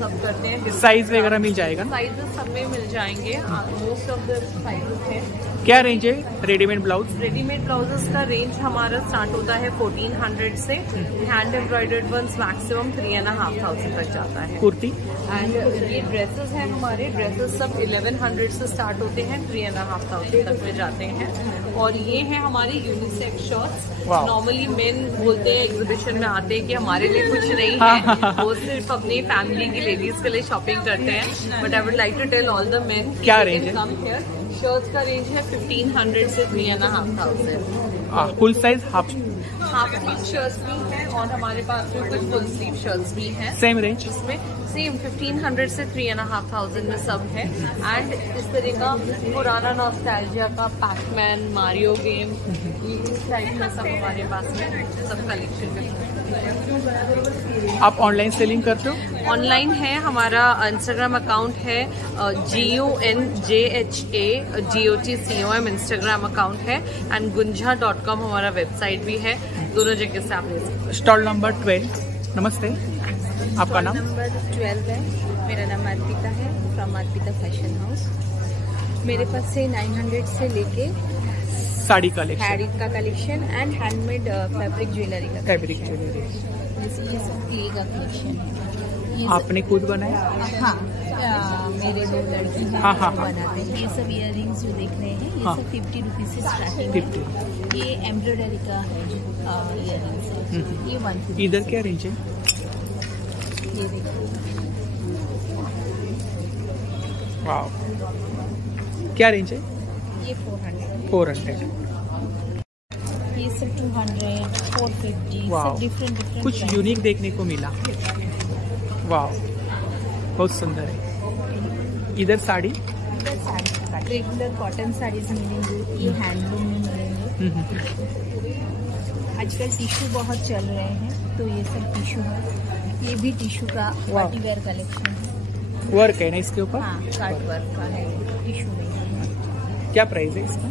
सब करते हैं। साइज वगैरह मिल जाएगा? साइजेस सब में मिल जाएंगे, मोस्ट ऑफ द साइजेस हैं। क्या रेंज है रेडीमेड ब्लाउज? रेडीमेड ब्लाउजेस का रेंज हमारा स्टार्ट होता है 1400 से, हैंड एम्ब्रॉयडर्ड वंस मैक्सिमम 3500 तक जाता है। कुर्ती एंड ये ड्रेसेस हैं हमारे, ड्रेसेस सब 1100 से स्टार्ट होते हैं, 3500 तक में जाते हैं। और ये हैं हमारे यूनिसेक्स शर्ट्स। नॉर्मली मेन बोलते हैं एग्जीबिशन में आते हैं कि हमारे लिए कुछ नहीं है, वो सिर्फ अपनी फैमिली की लेडीज के लिए शॉपिंग करते हैं, but I would like to tell all the men क्या रेंज है? Come here. शर्ट्स का रेंज है 1500 से 3500। Full size half sleeve shirts भी हैं और हमारे पास में कुछ फुल स्लीव शर्ट्स भी हैं। Same range? इसमें सेम 1500 से 3500 में सब है। एंड इस तरह का पुराना नॉस्टैल्जिया का पैकमैन, मारियो गेम, इस टाइप का सब हमारे पास में सब कलेक्शन है। आप ऑनलाइन सेलिंग करते हो? ऑनलाइन है, हमारा इंस्टाग्राम अकाउंट है GUNJHAGOTCOM इंस्टाग्राम अकाउंट है, एंड gunja.com हमारा वेबसाइट भी है। दोनों जगह से आप ले सकते हैं। Stall number 12। नमस्ते, आपका नाम? नंबर 12 है। मेरा नाम अर्पिता है, फ्रॉम अर्पिता फैशन हाउस। मेरे पास से 900 से लेके साड़ी कलेक्शन, साड़ी का collection end handmade fabric jewellery का फैब्रिक ज्वेलरी। ये सब क्ले का कलेक्शन है। आपने खुद बनाया? हाँ, मेरे 2 लड़की हैं, बनाते हैं। ये सब इयर रिंग्स जो देख रहे हैं, ये सब 50 रुपीज से स्टार्टिंग है। ये एम्ब्रॉयडरी का है इयर रिंग्स है, ये 150। इधर क्या रेंज है? ये देखिए, वाह, क्या रेंज है? ये 400। ये सब 200, 450, सब डिफरेंट कुछ यूनिक देखने को मिला। वाह, बहुत सुंदर है। इधर साड़ी? इधर साड़ी रेगुलर कॉटन साड़ीज मिलेंगी, ये हैंडलूम में मिलेंगे। आजकल टिश्यू बहुत चल रहे हैं, तो ये सब टिश्यू है। ये भी टिश्यू का पार्टी वेयर कलेक्शन है। वर्क है ना इसके ऊपर? हाँ, कार्ड वर्क का है, टिश्यू में। क्या प्राइस है इसका?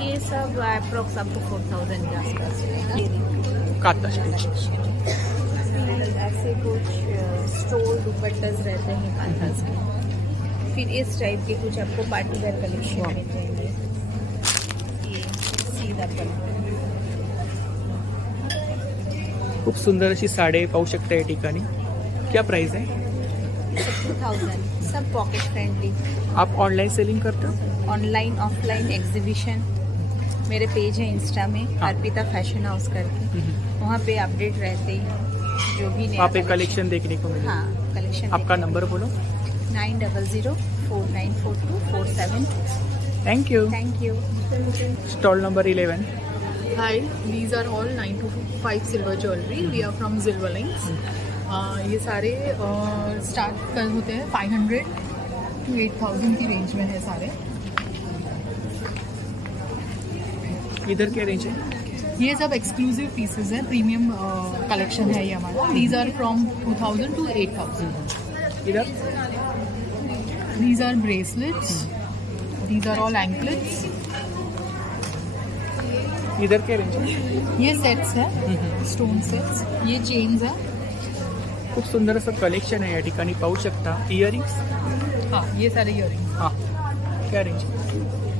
ये सब अप्रोक्स आपको 4000 के आसपास रहेगा। काता स्टिच। ऐसे कुछ स्टोल दुपट्टास रहते हैं कांतास के। फिर इस टाइप के कुछ आपको पार्टी वेयर कलेक्शन मिल जाएंगे। ये सीधा पल्लू, खूप सुंदर अशी साडी पाहू शकता या ठिकाणी। क्या प्राइस है? 2000, सब पॉकेट फ्रेंडली। आप ऑनलाइन सेलिंग करते हो? ऑनलाइन ऑफलाइन एग्जीबिशन मेरे पेज है इंस्टा में, अर्पिता फैशन हाउस करके, वहाँ पे अपडेट रहते हैं जो भी नया कलेक्शन देखने को मिले। हाँ, कलेक्शन। आपका नंबर बोलो। 9004942472। Thank you. Thank you. Stall number 11। Hi, these are all 925 silver jewelry. We are from Zilverlings. ये सारे स्टार्ट कर होते हैं 500 to 8000 की रेंज में है सारे। इधर क्या रेंज है? ये सब एक्सक्लूसिव पीसेस है, प्रीमियम कलेक्शन है ये हमारा। These are from 2000 to 8000। इधर? These are bracelets. These are all anklets. इधर क्या रेंज है? ये सेट्स है, स्टोन सेट्स। ये चेन्स है। खूप सुंदर असं कलेक्शन आहे या ठिकाणी पाहू शकता। इयरिंग्स? हाँ, ये सारे इयरिंग्स। हाँ, क्या range?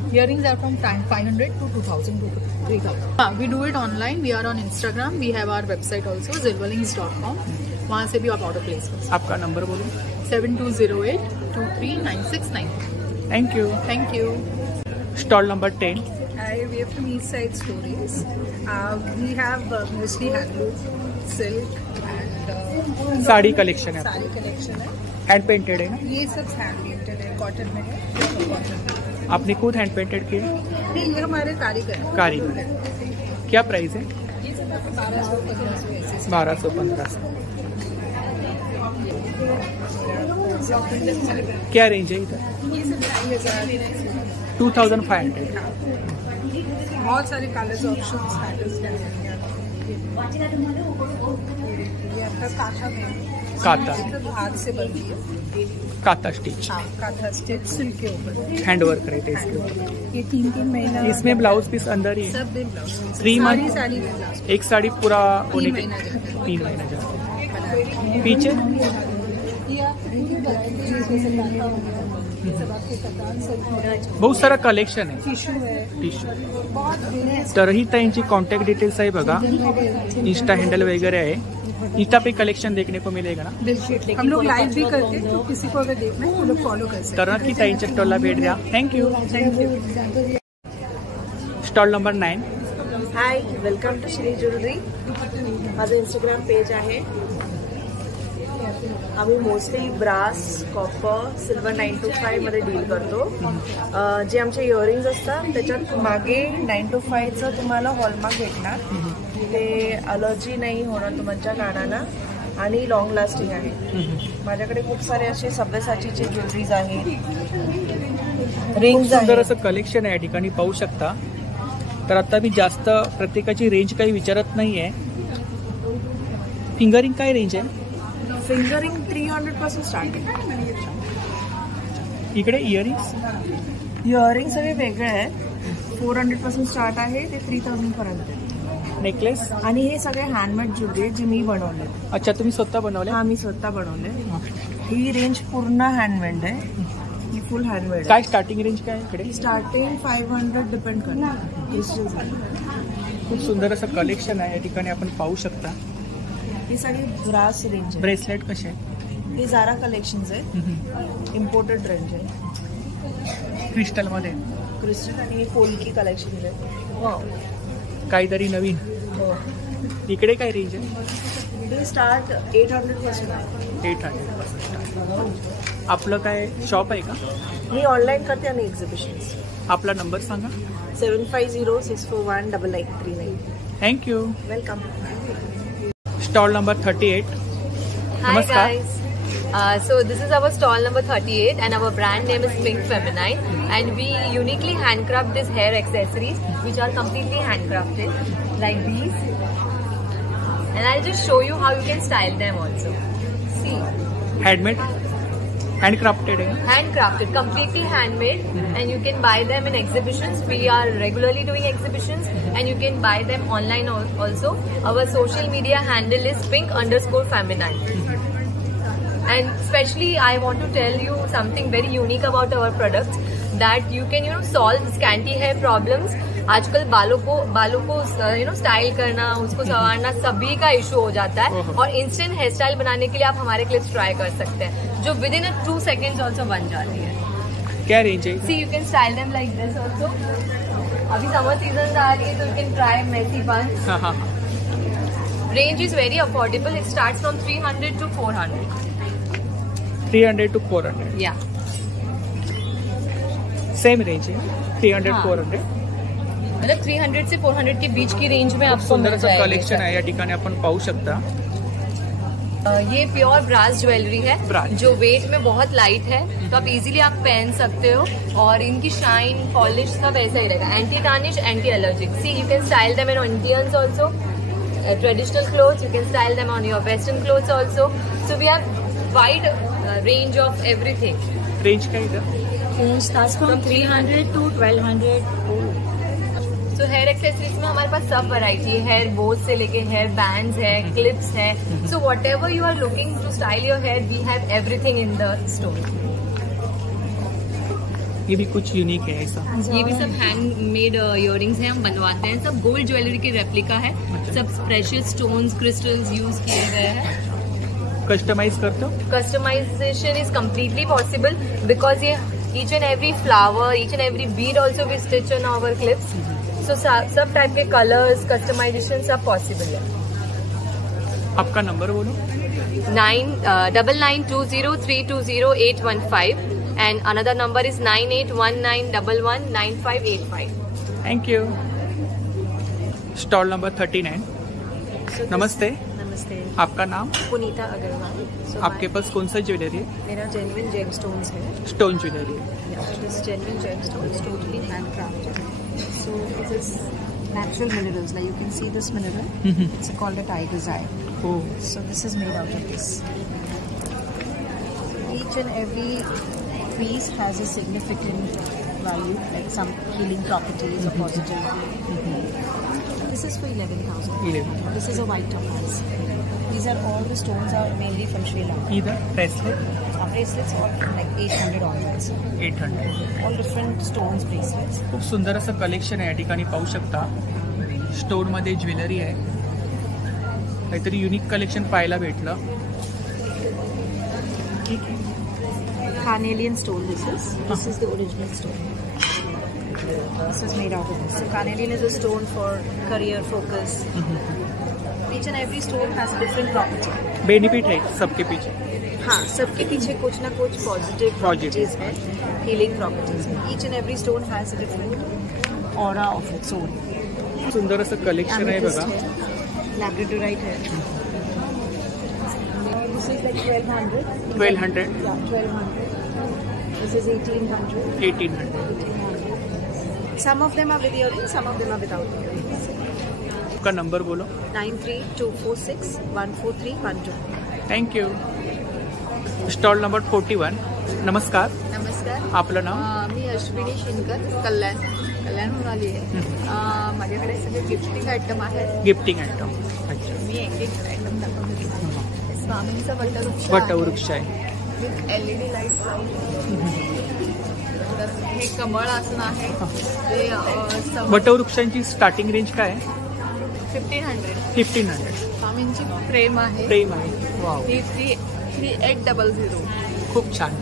Earrings are from 500 to 2000 to 3000. We do it online. We are on Instagram. We have our website also, zilverlings.com. वहाँ से भी आप ऑर्डर प्लेस कर सकते हैं। आपका नंबर बोलो। 7208239692। Thank you. Thank you. Stall number 10। Hi, we have from East Side Stories. We have mostly handloom, silk and sari collection है। Sari collection है। हैंड पेंटेड है ना? ये सब हैंड पेंटेड है, कॉटन में है। आपने खुद हैंड पेंटेड किया? नहीं, ये हमारे कारीगर। कारीगर। क्या प्राइस है? ये सब 1200-1500 1200-1500। क्या रेंज है इधर? ये सब 2500 2500। बहुत सारे कलर्स ऑप्शंस हैं। ये आपका काथा में काता हाथ से बनती है। काता स्टिच, हाँ, काथा स्टिच सिल्क के ऊपर हैंड वर्क रहते हैं इसके ऊपर। ये 3-3 महीना इसमें ब्लाउज पीस अंदर ही है। सब दिन ब्लाउज 3 मंथ, साड़ी में ब्लाउज एक साड़ी पूरा होने 3 के महीना जाता है। 3 महीना जाते हैं। पीछे ये आप देखिए जैसे काथा वगैरह ये सब आपके कतान सिल्क बहुत सारा कलेक्शन आहे. टिश्यू है टिश्यू तर ही त्यांची कॉन्टॅक्ट डिटेल्स आहे बघा. इंस्टा हैंडल वगैरह है. इंस्टा पे कलेक्शन देखने को मिलेगा ना. हम लोग लाइव भी करते हैं तो किसी को अगर देखना है वो लोग फॉलो कर सकते हैं. तर नक्की ताईंच्या स्टॉलला भेट द्या. Thank you. Stall number 9. Hi, welcome to Shri jewellery. माझं इंस्टाग्राम पेज आहे. आम्ही मोस्टली ब्रास, कॉपर, सिल्वर 925 मध्ये डील करतो. जे आमचे इयरिंग्स असतात त्याच्यात मागे 925चं तुम्हाला हॉलमार्क भेटणार. ते अलर्जी नाही होणार तुमच्या कानाला आणि लॉंग लास्टिंग आहे. माझ्याकडे खूप सारे असे सव्यसाचीचे ज्वेलरीज आहेत, रिंग्स सुंदर असं कलेक्शन आहे या ठिकाणी पाहू शकता. तर आता मी जास्त प्रत्येकाची रेंज काही विचारत नाहीये. फिंगरिंग काय रेंज आहे? फिंगरिंग 300 पासून स्टार्टिंग. इकडे इयरिंग्स सगळे वेगळे आहेत. 400 पासून स्टार्ट आहे ते 3000 पर्यंत. नेकलेस आणि हे सगळे हँडमेड ज्वेलरी जे मी बनवले. अच्छा, तुम्ही स्वतः बनवले? हा, मी स्वतः बनवले. ही रेंज पूर्ण हँडमेड आहे. ही फुल हँडमेड. काय स्टार्टिंग रेंज काय इकडे? स्टार्टिंग 500 डिपेंड करणार. खूप सुंदर असं कलेक्शन आहे या ठिकाणी आपण पाहू शकता. ही सगळी ब्रास रेंज आहे. ब्रेसलेट कसे आहे? हे जारा कलेक्शन्स आहे. इम्पोर्टेड रेंज आहे. क्रिस्टल मध्ये क्रिस्टल आणि पोल्की कलेक्शन आहे. काहीतरी नवीन. इकडे काय रेंज आहे? हे स्टार्ट 800 पासून आहे. 800 पासून स्टार्ट. आपलं काय शॉप आहे का? मी ऑनलाईन करते आणि एक्झिबिशन्स. आपला नंबर सांगा. 7506418839. Thank you. Welcome. Stall number 38. Hi guys. So this is our stall number 38 and our brand name is Pink Feminine, and we uniquely handcraft these hair accessories which are completely handcrafted like these, and I'll just show you how you can style them also. See, handmade, handcrafted है. Handcrafted, completely handmade, and you can buy them in exhibitions. We are regularly doing exhibitions and you can buy them online also. Our social media handle is pink_feminine. And especially I want to tell you something very unique about our products, that you can solve scanty hair problems. आजकल बालों को style करना, उसको संवारना सभी का issue हो जाता है, और इंस्टेंट हेयर स्टाइल बनाने के लिए आप हमारे क्लिप्स ट्राई कर सकते हैं जो विद इन 2 seconds ऑल्सो बन जाती है. क्या रेंज है? See, you can style them like this also. अभी समर सीजन आ रही है तो you can try messy buns. Range is very affordable. It starts from 300 to 400. 300 to 400. या सेम रेंज है. 300-400. मतलब 300 से 400 के बीच की रेंज में आपको सुंदर मिल असं जाएगा. कलेक्शन आहे या ठिकाणी आपण पाहू शकता. ये प्योर ब्रास ज्वेलरी है जो वेट में बहुत लाइट है, तो आप इजीली आप पहन सकते हो, और इनकी शाइन, पॉलिश सब ऐसा ही रहेगा. Anti tarnish, anti allergic. See, you can style them in Indians also, traditional clothes. You can style them on your western clothes also. So we have wide range of everything. Range क्या इधर? Starts from 300 to 1200. So hair accessories में हमारे pass सब variety है. Hair बोज से लेके hair bands है, clips है. So whatever you are looking to style your hair, we have everything in the store. ये भी कुछ यूनिक है ऐसा. ये भी सब हैंडमेड इयरिंग्स हैं, हम बनवाते हैं. सब गोल्ड ज्वेलरी की रेप्लिका है. सब प्रेशियस स्टोन्स, क्रिस्टल्स यूज किए गए हैं. कस्टमाइज करते हो? Customization is completely possible because ये each and every flower, each and every bead also we stitch on our clips. So सब टाइप के कलर्स, कस्टमाइजेशन सब पॉसिबल है. आपका नंबर बोलो. 9920320815 and another number is 9819119585. Thank you. Stall number 39. नमस्ते. आपका नाम? पुनीता अग्रवाल. आपके पास कौन सा ज्वेलरी है? मेरा जेन्युइन जेम स्टोन्स है. स्टोन ज्वेलरी है. This genuine gem stones, totally handcrafted. So it is natural minerals. Like you can see this mineral. It's called a tiger's eye. Oh. So this is made out of this. Each and every piece has a significant value, like some healing properties or positivity. This is for 11,000. This is a white topaz. These are all the stones are mainly from Sri Lanka. Either bracelet? Bracelets are like 800 onwards. 800. All different stones bracelets. खूप सुंदर असं collection आहे या ठिकाणी पाहू शकता. Stone मध्ये jewellery आहे. काहीतरी युनिक कलेक्शन पाहायला भेटलं. Carnelian stone this is. This is the original stone. This is made out of this. So carnelian is a stone for career focus. Each and every stone has a different property. Benefit है सबके पीछे. हाँ, सबके पीछे कुछ ना कुछ positive properties है, हीलिंग प्रॉपर्टीज है. Each and every stone has a different aura of its own. सुंदर असं कलेक्शन आहे बघा. लॅब्रेडोराइट है. This is like 1200. 1200. Yeah, 1200. This is 1800. 1800. Some of them are with earrings, some of them are without earrings. का number बोलो. 9324614312. Thank you. Stall number 41. नमस्कार. नमस्कार. आपलं नाव? मी अश्विनी शिनकर, कल्याणहून आली आहे. माझ्याकडे सगळे गिफ्टिंग आयटम आहेत. Gifting item. अच्छा. मी एक आयटम दाखवते. स्वामींचा वटवृक्ष आहे. With LED light. तर हे कमळ आसन आहे. ते वटवृक्षांची स्टार्टिंग रेंज काय आहे? 1500. स्वामींची फ्रेम आहे. वाव. ही 3800. खूप छान.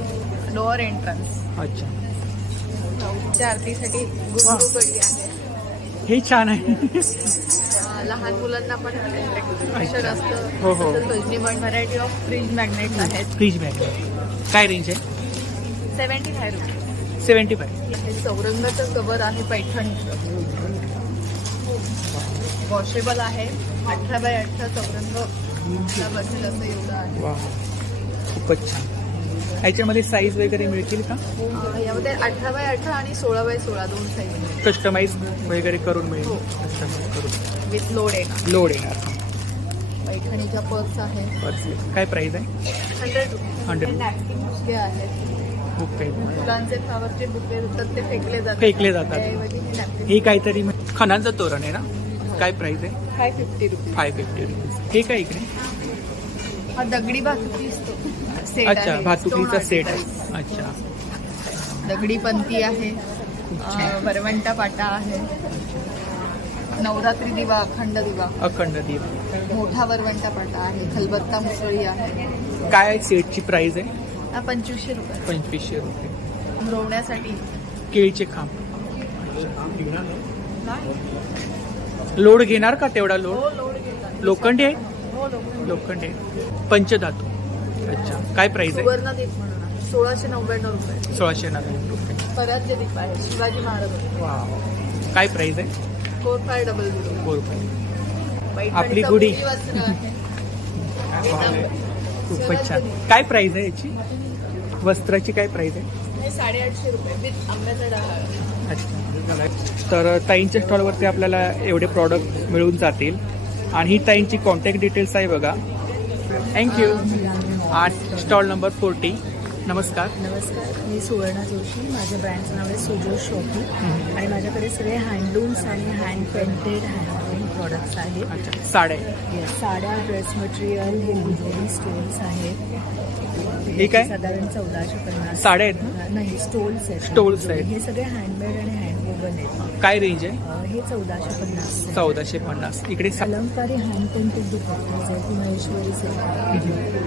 Lower entrance. अच्छा. आरतीसाठी गुंडूकडी आहे. हे छान आहे. लहान मुलांना पण अट्रॅक्शन असतं. हो हो. भजनी पण व्हरायटी ऑफ फ्रीज मॅग्नेट आहेत. फ्रीज मॅग्नेट काय रेंज आहे? 75 रुपये. 75. हे चौरंगाचं कवर आहे पैठणीचं. वॉशेबल आहे. 18x18 चौरंग बसेल असं एवढं आहे. वा, खूपच छान. ह्याच्यामध्ये साईज वगैरे मिळतील का? यामध्ये 18x18 आणि 16x16 दोन साईज. कस्टमाइज वगैरे करून मिळेल. कस्टमाइज करून विथ लोड येणार. पैठणीचा पर्स आहे. काय प्राइस आहे? 100 रुपये. 100. नॅपकिन बुके आहेत. ओके. फुलांचे फ्लावरचे बुके होतात ते फेकले जातात. त्याऐवजी हे नॅपकिन. हे काहीतरी खणांचं तोरण आहे ना? काय प्राइस आहे? 550 रुपये. 550 रुपीज. हे काय इकडे? हा दगडी भातुकी सेट. अच्छा, भातुकीचा सेट आहे. अच्छा. दगडी पंती आहे. वरवंटा पाटा आहे. नवरात्री दिवा, अखंड दिवा. मोठा वरवंटा पाटा आहे. खलबत्ता मुसळी आहे. काय सेटची प्राइस आहे? 2500 रुपये. 2500 रुपये. रोवण्यासाठी केळीचे खांब. लोड घेणार का तेवढा लोड? लोखंडी आहे. लोखंडी आहे. पंचधातू. अच्छा. काय प्राइस आहे? सुवर्णदीप म्हणून 1699 रुपये. 1699 रुपये. परत जे दीप आहे शिवाजी महाराज. वाव. काय प्राइस आहे? 4500. 4. आपली गुढी. खूपच छान. काय प्राइस आहे याची? वस्त्राची काय प्राइस आहे? 850 रुपये विथ आंब्याचा डहाळ. अच्छा. तर ताईंच्या स्टॉलवरती आपल्याला एवढे प्रॉडक्ट मिळून जातील. आणि ही ताईंची कॉन्टॅक्ट डिटेल्स आहे बघा. थँक्यू. आणि स्टॉल नंबर 40. नमस्कार. मी सुवर्णा जोशी. माझ्या ब्रँडचं नाव आहे सुजोश शॉपिंग. आणि माझ्याकडे सगळे हँडलूम्स आणि हँड पेंटेड हँडमेड प्रॉडक्ट्स आहेत. साड्या, ड्रेस मटेरियल, हे गुजरी स्टोन्स आहेत. हे काय? साधारण 1450. साड्या आहेत? नाही, स्टोल्स आहेत. हे सगळे हँडमेड आणि हँडवोवन आहेत. काय रेंज आहे? हे 1450. 1450. इकडे अलंकारी हँड पेंटेड दुपट्टे आहेत. महेश्वरी सिल्क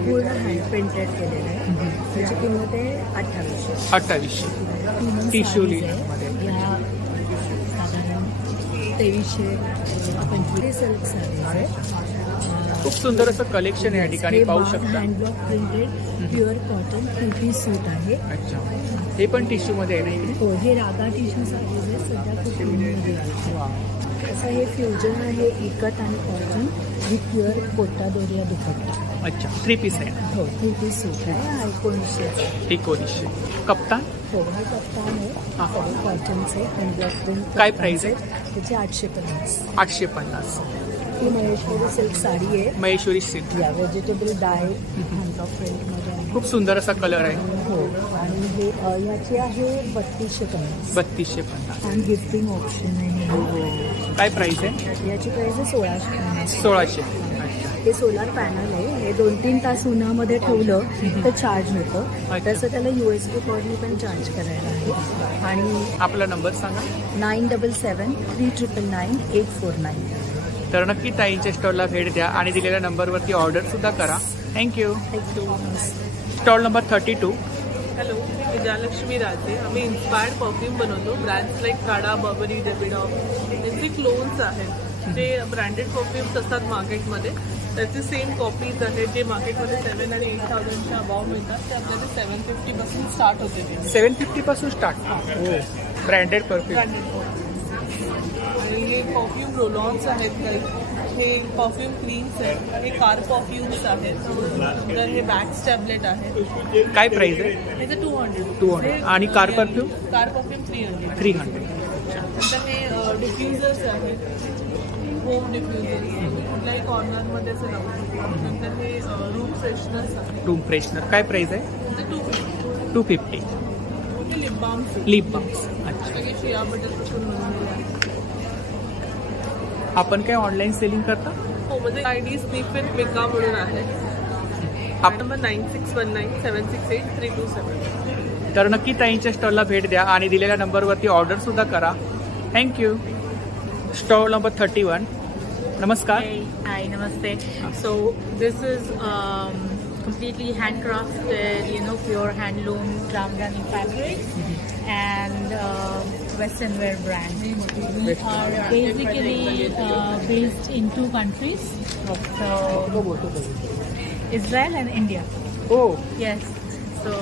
पूर्ण हँड पेंटेड केलेलं आहे. त्याची किंमत आहे 2800. टिश्यू ह्या साधारण 2325 सिल्क साडीज आहेत. खूप सुंदर असं कलेक्शन या ठिकाणी पाहू शकता. Hand block printed pure cotton 3-piece सूट आहे. अच्छा, हे पण टिश्यू मध्ये आहे ना इकडे? हो, हे रागा टिश्यू साडीज आहे, सध्या खूप ट्रेंडमध्ये आहे. असं हे फ्युजन आहे इकत आणि कॉटन विथ प्युअर कोटा दोरिया दुपट्टा. अच्छा, 3-piece आहे. हो, 3-piece सूट आहे. हा 1900. कप्तान? हो, हा कप्तान आहे कॉटनचे हँडब्लॉक प्रिंट. काय प्राइस आहे त्याची? 850. 850. ही महेश्वरी सिल्क साडी आहे. महेश्वरी सिल्क या व्हेजिटेबल डाय हँडब्लॉक प्रिंटमध्ये आहे. खूप सुंदर असा कलर आहे. हो, आणि हे याची आहे 3250. 3250. आणि गिफ्टिंग ऑप्शन आहे. काय प्राइस आहे? याची प्राइस आहे 1650. 1600. हे सोलार पॅनल आहे. हे 2-3 तास उन्हामध्ये ठेवलं तर चार्ज होतं. तसं त्याला USB कॉर्डनी पण चार्ज करायला आहे. आणि आपला नंबर सांगा. 9773999849. तर नक्की ताईंच्या स्टॉलला भेट द्या आणि दिलेल्या नंबरवरती ऑर्डर सुद्धा करा. थँक्यू. Stall number 32. हॅलो, मी विजयालक्ष्मी राजे. आम्ही इन्स्पायर्ड परफ्यूम बनवतो. ब्रँड्स लाईक काडा, बर्बरी, डेबिडॉग यांचे क्लोन्स आहेत जे ब्रँडेड परफ्यूम्स असतात मार्केटमध्ये. त्याचे सेम कॉपीज आहेत जे मार्केटमध्ये 7,000 आणि 8,000च्या अबाव मिळतात. ते आपल्याला 750 पासून स्टार्ट होते. 750 पासून स्टार्ट. Branded perfume. आणि हे परफ्यूम रोलॉन्स आहेत काही. हे परफ्यूम क्रीम्स आहेत. हे कार परफ्यूम्स आहेत. तर हे वॅक्स टॅबलेट आहे. काय प्राइस आहे? त्याचं 200. 200. आणि कार परफ्यूम? Car perfume 300. 300. नंतर हे डिफ्युजर्स आहेत. होम डिफ्युजर्स कुठल्याही कॉर्नरमध्ये असं लावू शकतो. नंतर हे रूम फ्रेशनर्स आहेत. रूम फ्रेशनर काय प्राइस आहे? 250. हे लिप बाम्स. Lip balms. अच्छा. शिया बटरपासून बनवलेले आहे. आपण काय ऑनलाईन सेलिंग करता? हो, म्हणजे ID स्निफ विथ मिका म्हणून आहे. नंबर 9619768327. तर नक्की ताईंच्या स्टॉलला भेट द्या आणि दिलेल्या नंबरवरती ऑर्डर सुद्धा करा. थँक्यू. Stall number 31. नमस्कार. Hi, namaste. So this is completely handcrafted, pure handloom Jamdani fabric and Western wear brand. We are basically based in 2 countries, so Israel and India. Oh. Yes. So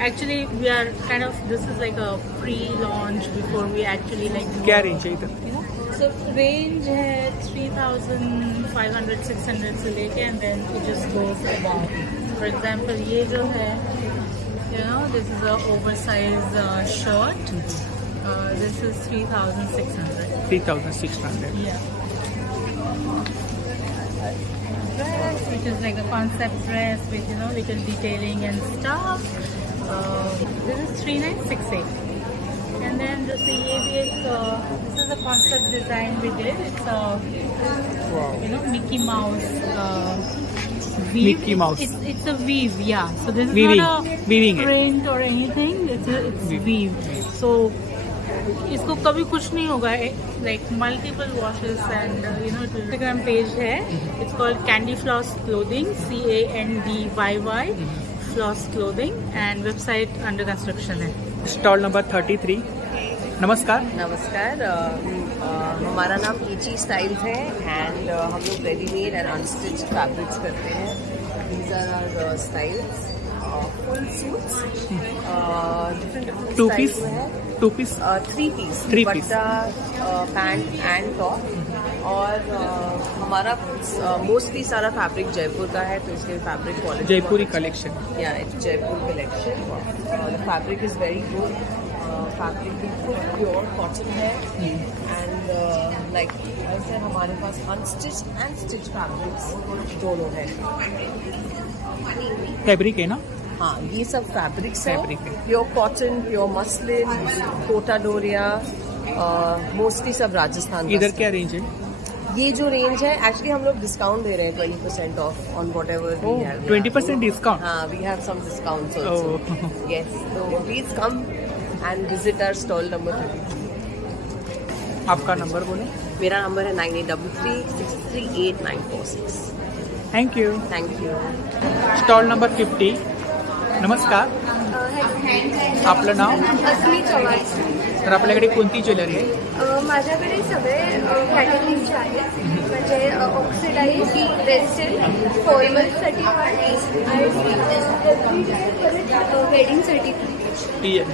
actually we are kind of, this is like a pre-launch before we actually like. क्या range है इधर? So range है 3,500-600 से लेके and then it just goes above. For example, ये जो है, this is a oversized shirt. This is 3,600. 3,600. Yeah. Dress, which is like a concept dress with little detailing and stuff. This is 3,968. And then this is a concept design we did. It's a Mickey Mouse weave. Mickey Mouse. It's a weave, yeah. So this is weaving. not a weaving print or anything. It's weave. So इसको कभी कुछ नहीं होगा. Like multiple washes and Instagram page है. It's called Candy Floss Clothing. CANDYY Floss Clothing and website under construction है. Stall number 33. नमस्कार. नमस्कार. हमारा नाम ईची स्टाइल्स है एंड हम लोग रेडीमेड एंड अनस्टिच फैब्रिक्स करते हैं. These are our styles. Full suits, different 2-piece, 2-piece, 3-piece, 3-piece, pant and top. और हमारा मोस्टली सारा फैब्रिक जयपुर का है, तो इसके फैब्रिक क्वालिटी जयपुरी कलेक्शन. या it's Jaipur collection. The fabric is very good. Fabric बिल्कुल प्योर कॉटन है एंड लाइक ऐसे हमारे पास अनस्टिच एंड स्टिच फैब्रिक्स दोनों है. फैब्रिक है ना? हाँ, ये सब फैब्रिक्स है. Pure cotton, pure muslin, Kota Doria, mostly सब राजस्थान. इधर क्या रेंज है? ये जो रेंज है एक्चुअली हम लोग डिस्काउंट दे रहे हैं 20% off on whatever. 20% discount? हाँ, we have some discount also. Yes, तो please come and visit our stall number 33. आपका नंबर बोलो. मेरा नंबर है 9833638946. Thank you. Thank you. Stall number 50. नमस्कार. आपलं नाव? अस्मी चव्हाण. तर आपल्याकडे कोणती ज्वेलरी आहे? माझ्याकडे सगळे कॅटेगरीचे आहेत, म्हणजे ऑक्सिडाइज, रेस्टेल, फॉर्मल सर्टिफाईड आणि वेडिंग सर्टिफिकेट.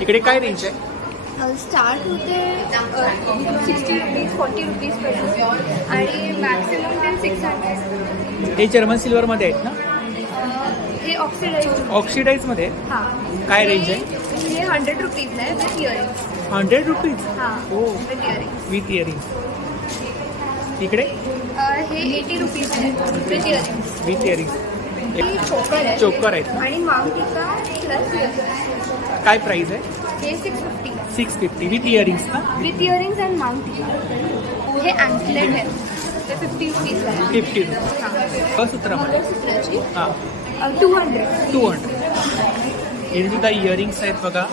इकडे काय रेंज आहे? स्टार्ट होते 60 रुपीज 40 रुपीजपासून आणि मॅक्सिमम ते 600. हे जर्मन सिल्वरमध्ये आहेत ना? हे ऑक्सिडाइज. ऑक्सिडाइजमध्ये हां. काय रेंज आहे? हे 100 रुपीज आहे विथ इयरिंग्स. 100 रुपीज? हां. हो, विथ इयरिंग्स. With earrings. इकडे हे 80 रुपीज आहे विथ इयरिंग्स. With earrings. चोकर आहे. चोकर आहेत आणि मांगटिका प्लस इयरिंग्स. काय प्राइस आहे? हे 650. 650 विथ इयरिंग्स का? With earrings and maang tikka. हे अँकलेट आहे, ते 50 रुपीज आहे. 50 रुपीज. सूत्रामध्ये हां 200. हे सुद्धा इयरिंग्स आहेत बघा,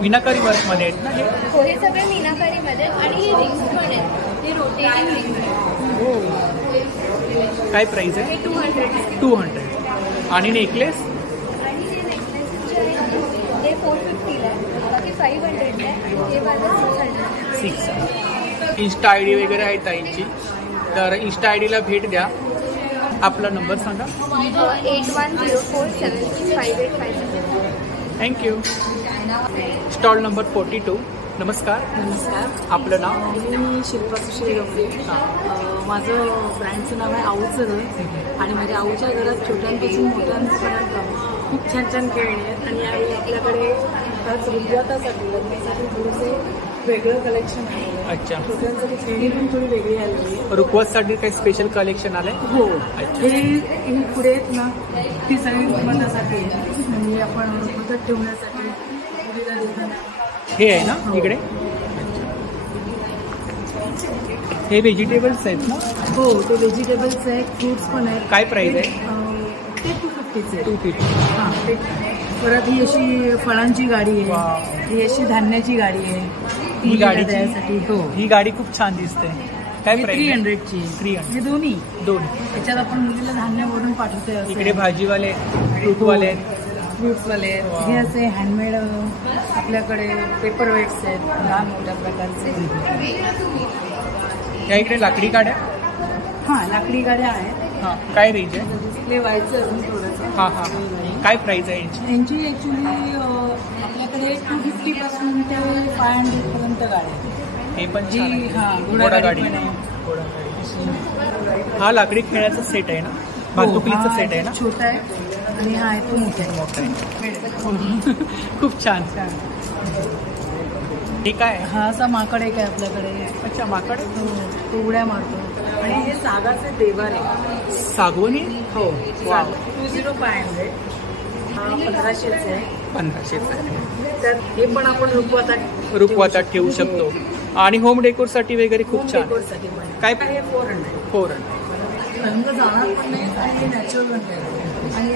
मीनाकारी वर्कमध्ये आहेत ना हे? हो, हे सगळे मीनाकारीमध्ये आणि हे रिंग्स पण आहेत, हे रोटेटिंग रिंग्स. हो. काय प्राइस आहे? हे 200. 200. आणि नेकलेस? आणि हे नेकलेस जे आहे हे 450 आहे, बाकी 500 आहे आणि हे माझं 600. 600. इन्स्टा आय डी वगैरे आहे ताईंची, तर इन्स्टा आय डीला भेट द्या. आपला नंबर सांगा. 8104735857. थँक्यू. Stall number 42. नमस्कार. नमस्कार. आपलं नाव? मी शिल्पा सुशील गवळे. माझं ब्रँडचं नाव आहे आऊचं घर आणि माझ्या आऊच्या घरात छोट्यांपासून मोठ्यांपर्यंत खूप छान छान खेळणी आहेत आणि यावेळी आपल्याकडे आज रुजवातासाठी लग्नासाठी थोडंसे वेगळं कलेक्शन आहे. अच्छा. छोट्यांसाठी खेळणी पण थोडी वेगळी आलेली आहे. रुखवतसाठी काही स्पेशल कलेक्शन आलंय? हो. हे पुढे आहेत ना, ती सगळी रुखवतासाठी म्हणजे आपण रुखवतात ठेवण्यासाठी मुलीला देताना. हे आहे ना इकडे? हे व्हेजिटेबल्स आहेत ना? हो, ते व्हेजिटेबल्स आहेत, फ्रुट्स पण आहेत. काय प्राइस आहे? ते 250 आहे. 250. हां. ते परत ही अशी फळांची गाडी आहे, ही अशी धान्याची गाडी आहे. ही गाडी द्यायसाठी. हो, ही गाडी खूप छान दिसते. काय प्राइस? 300ची. 300. हे दोन्ही त्याच्यात आपण मुलीला धान्य भरून पाठवतोय. इकडे भाजीवाले, फ्रूटवाले, फ्रुट्सवाले आहेत. हे असे हँडमेड आपल्याकडे पेपर वेट्स आहेत, लहान मोठ्या प्रकारचे. या इकडे लाकडी गाड्या? हां, लाकडी गाड्या आहेत. हां. काय रेंज आहे? डिस्प्ले व्हायचं अजून थोडंसं. हां हां. काय प्राइस आहे यांची? यांची ॲक्च्युली आपल्याकडे 250 पासून ते 500 पर्यंत गाड्या आहेत. हे पण जी घोडागाडी. हा लाकडी खेळाचा सेट आहे ना? भातुकलीचा सेट आहे ना? छोटा आहे आणि हा आहे तो मोठा आहे. खूप छान. हे काय? हा असा माकड एक आहे आपल्याकडे. अच्छा, माकड. तो उड्या मारतो. आणि हे सागाचे देवार आहे. सागवणी? हो. 20500. हा 1500चे आहे. 1500चे आहे. तर हे पण आपण रुखवतात ठेवू शकतो. आणि होम डेकोर साठी वगैरे खूप छान. काय? हे 400. 400. रंग जाणार पण नाही आणि नॅचरल रंग आहे. आणि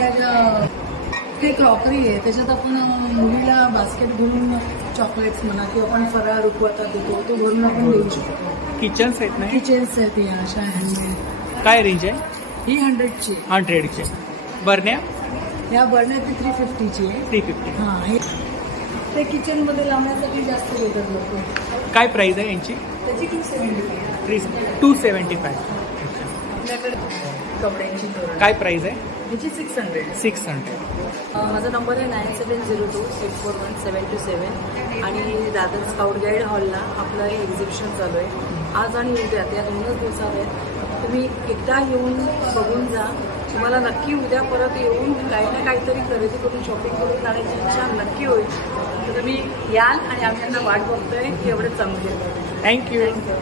ते क्रॉकरी आहे, त्याच्यात आपण मुलीला बास्केट भरून चॉकलेट्स म्हणा किंवा आपण फराळ रुखवतात देतो, तो भरून आपण देऊ शकतो. किचन्स आहेत ना? किचन्स आहेत या अशा हँडमेड. काय रेंज आहे? ही 100ची. 100ची. बरण्या? या बरण्या ती 350ची आहे. 350. हां. हे ते किचनमध्ये लावण्यासाठी जास्त देतात लोक. काय प्राइस आहे यांची? त्याची 275. 275. आपल्याकडे कपड्यांची तोरण. काय प्राइस आहे? याची 600. 600. माझा नंबर आहे 9702641727 आणि दादर स्काउट गाईड हॉलला आपलं हे एक्झिबिशन चालू आहे. आज आणि उद्या त्या 2च दिवसात आहेत. तुम्ही एकदा येऊन बघून जा. तुम्हाला नक्की उद्या परत येऊन काही ना काहीतरी खरेदी करून शॉपिंग करून जाण्याची इच्छा नक्की होईल. तर तुम्ही याल आणि आम्ही यांना वाट बघतोय की एवढं चांगलं. थँक्यू. थँक्यू.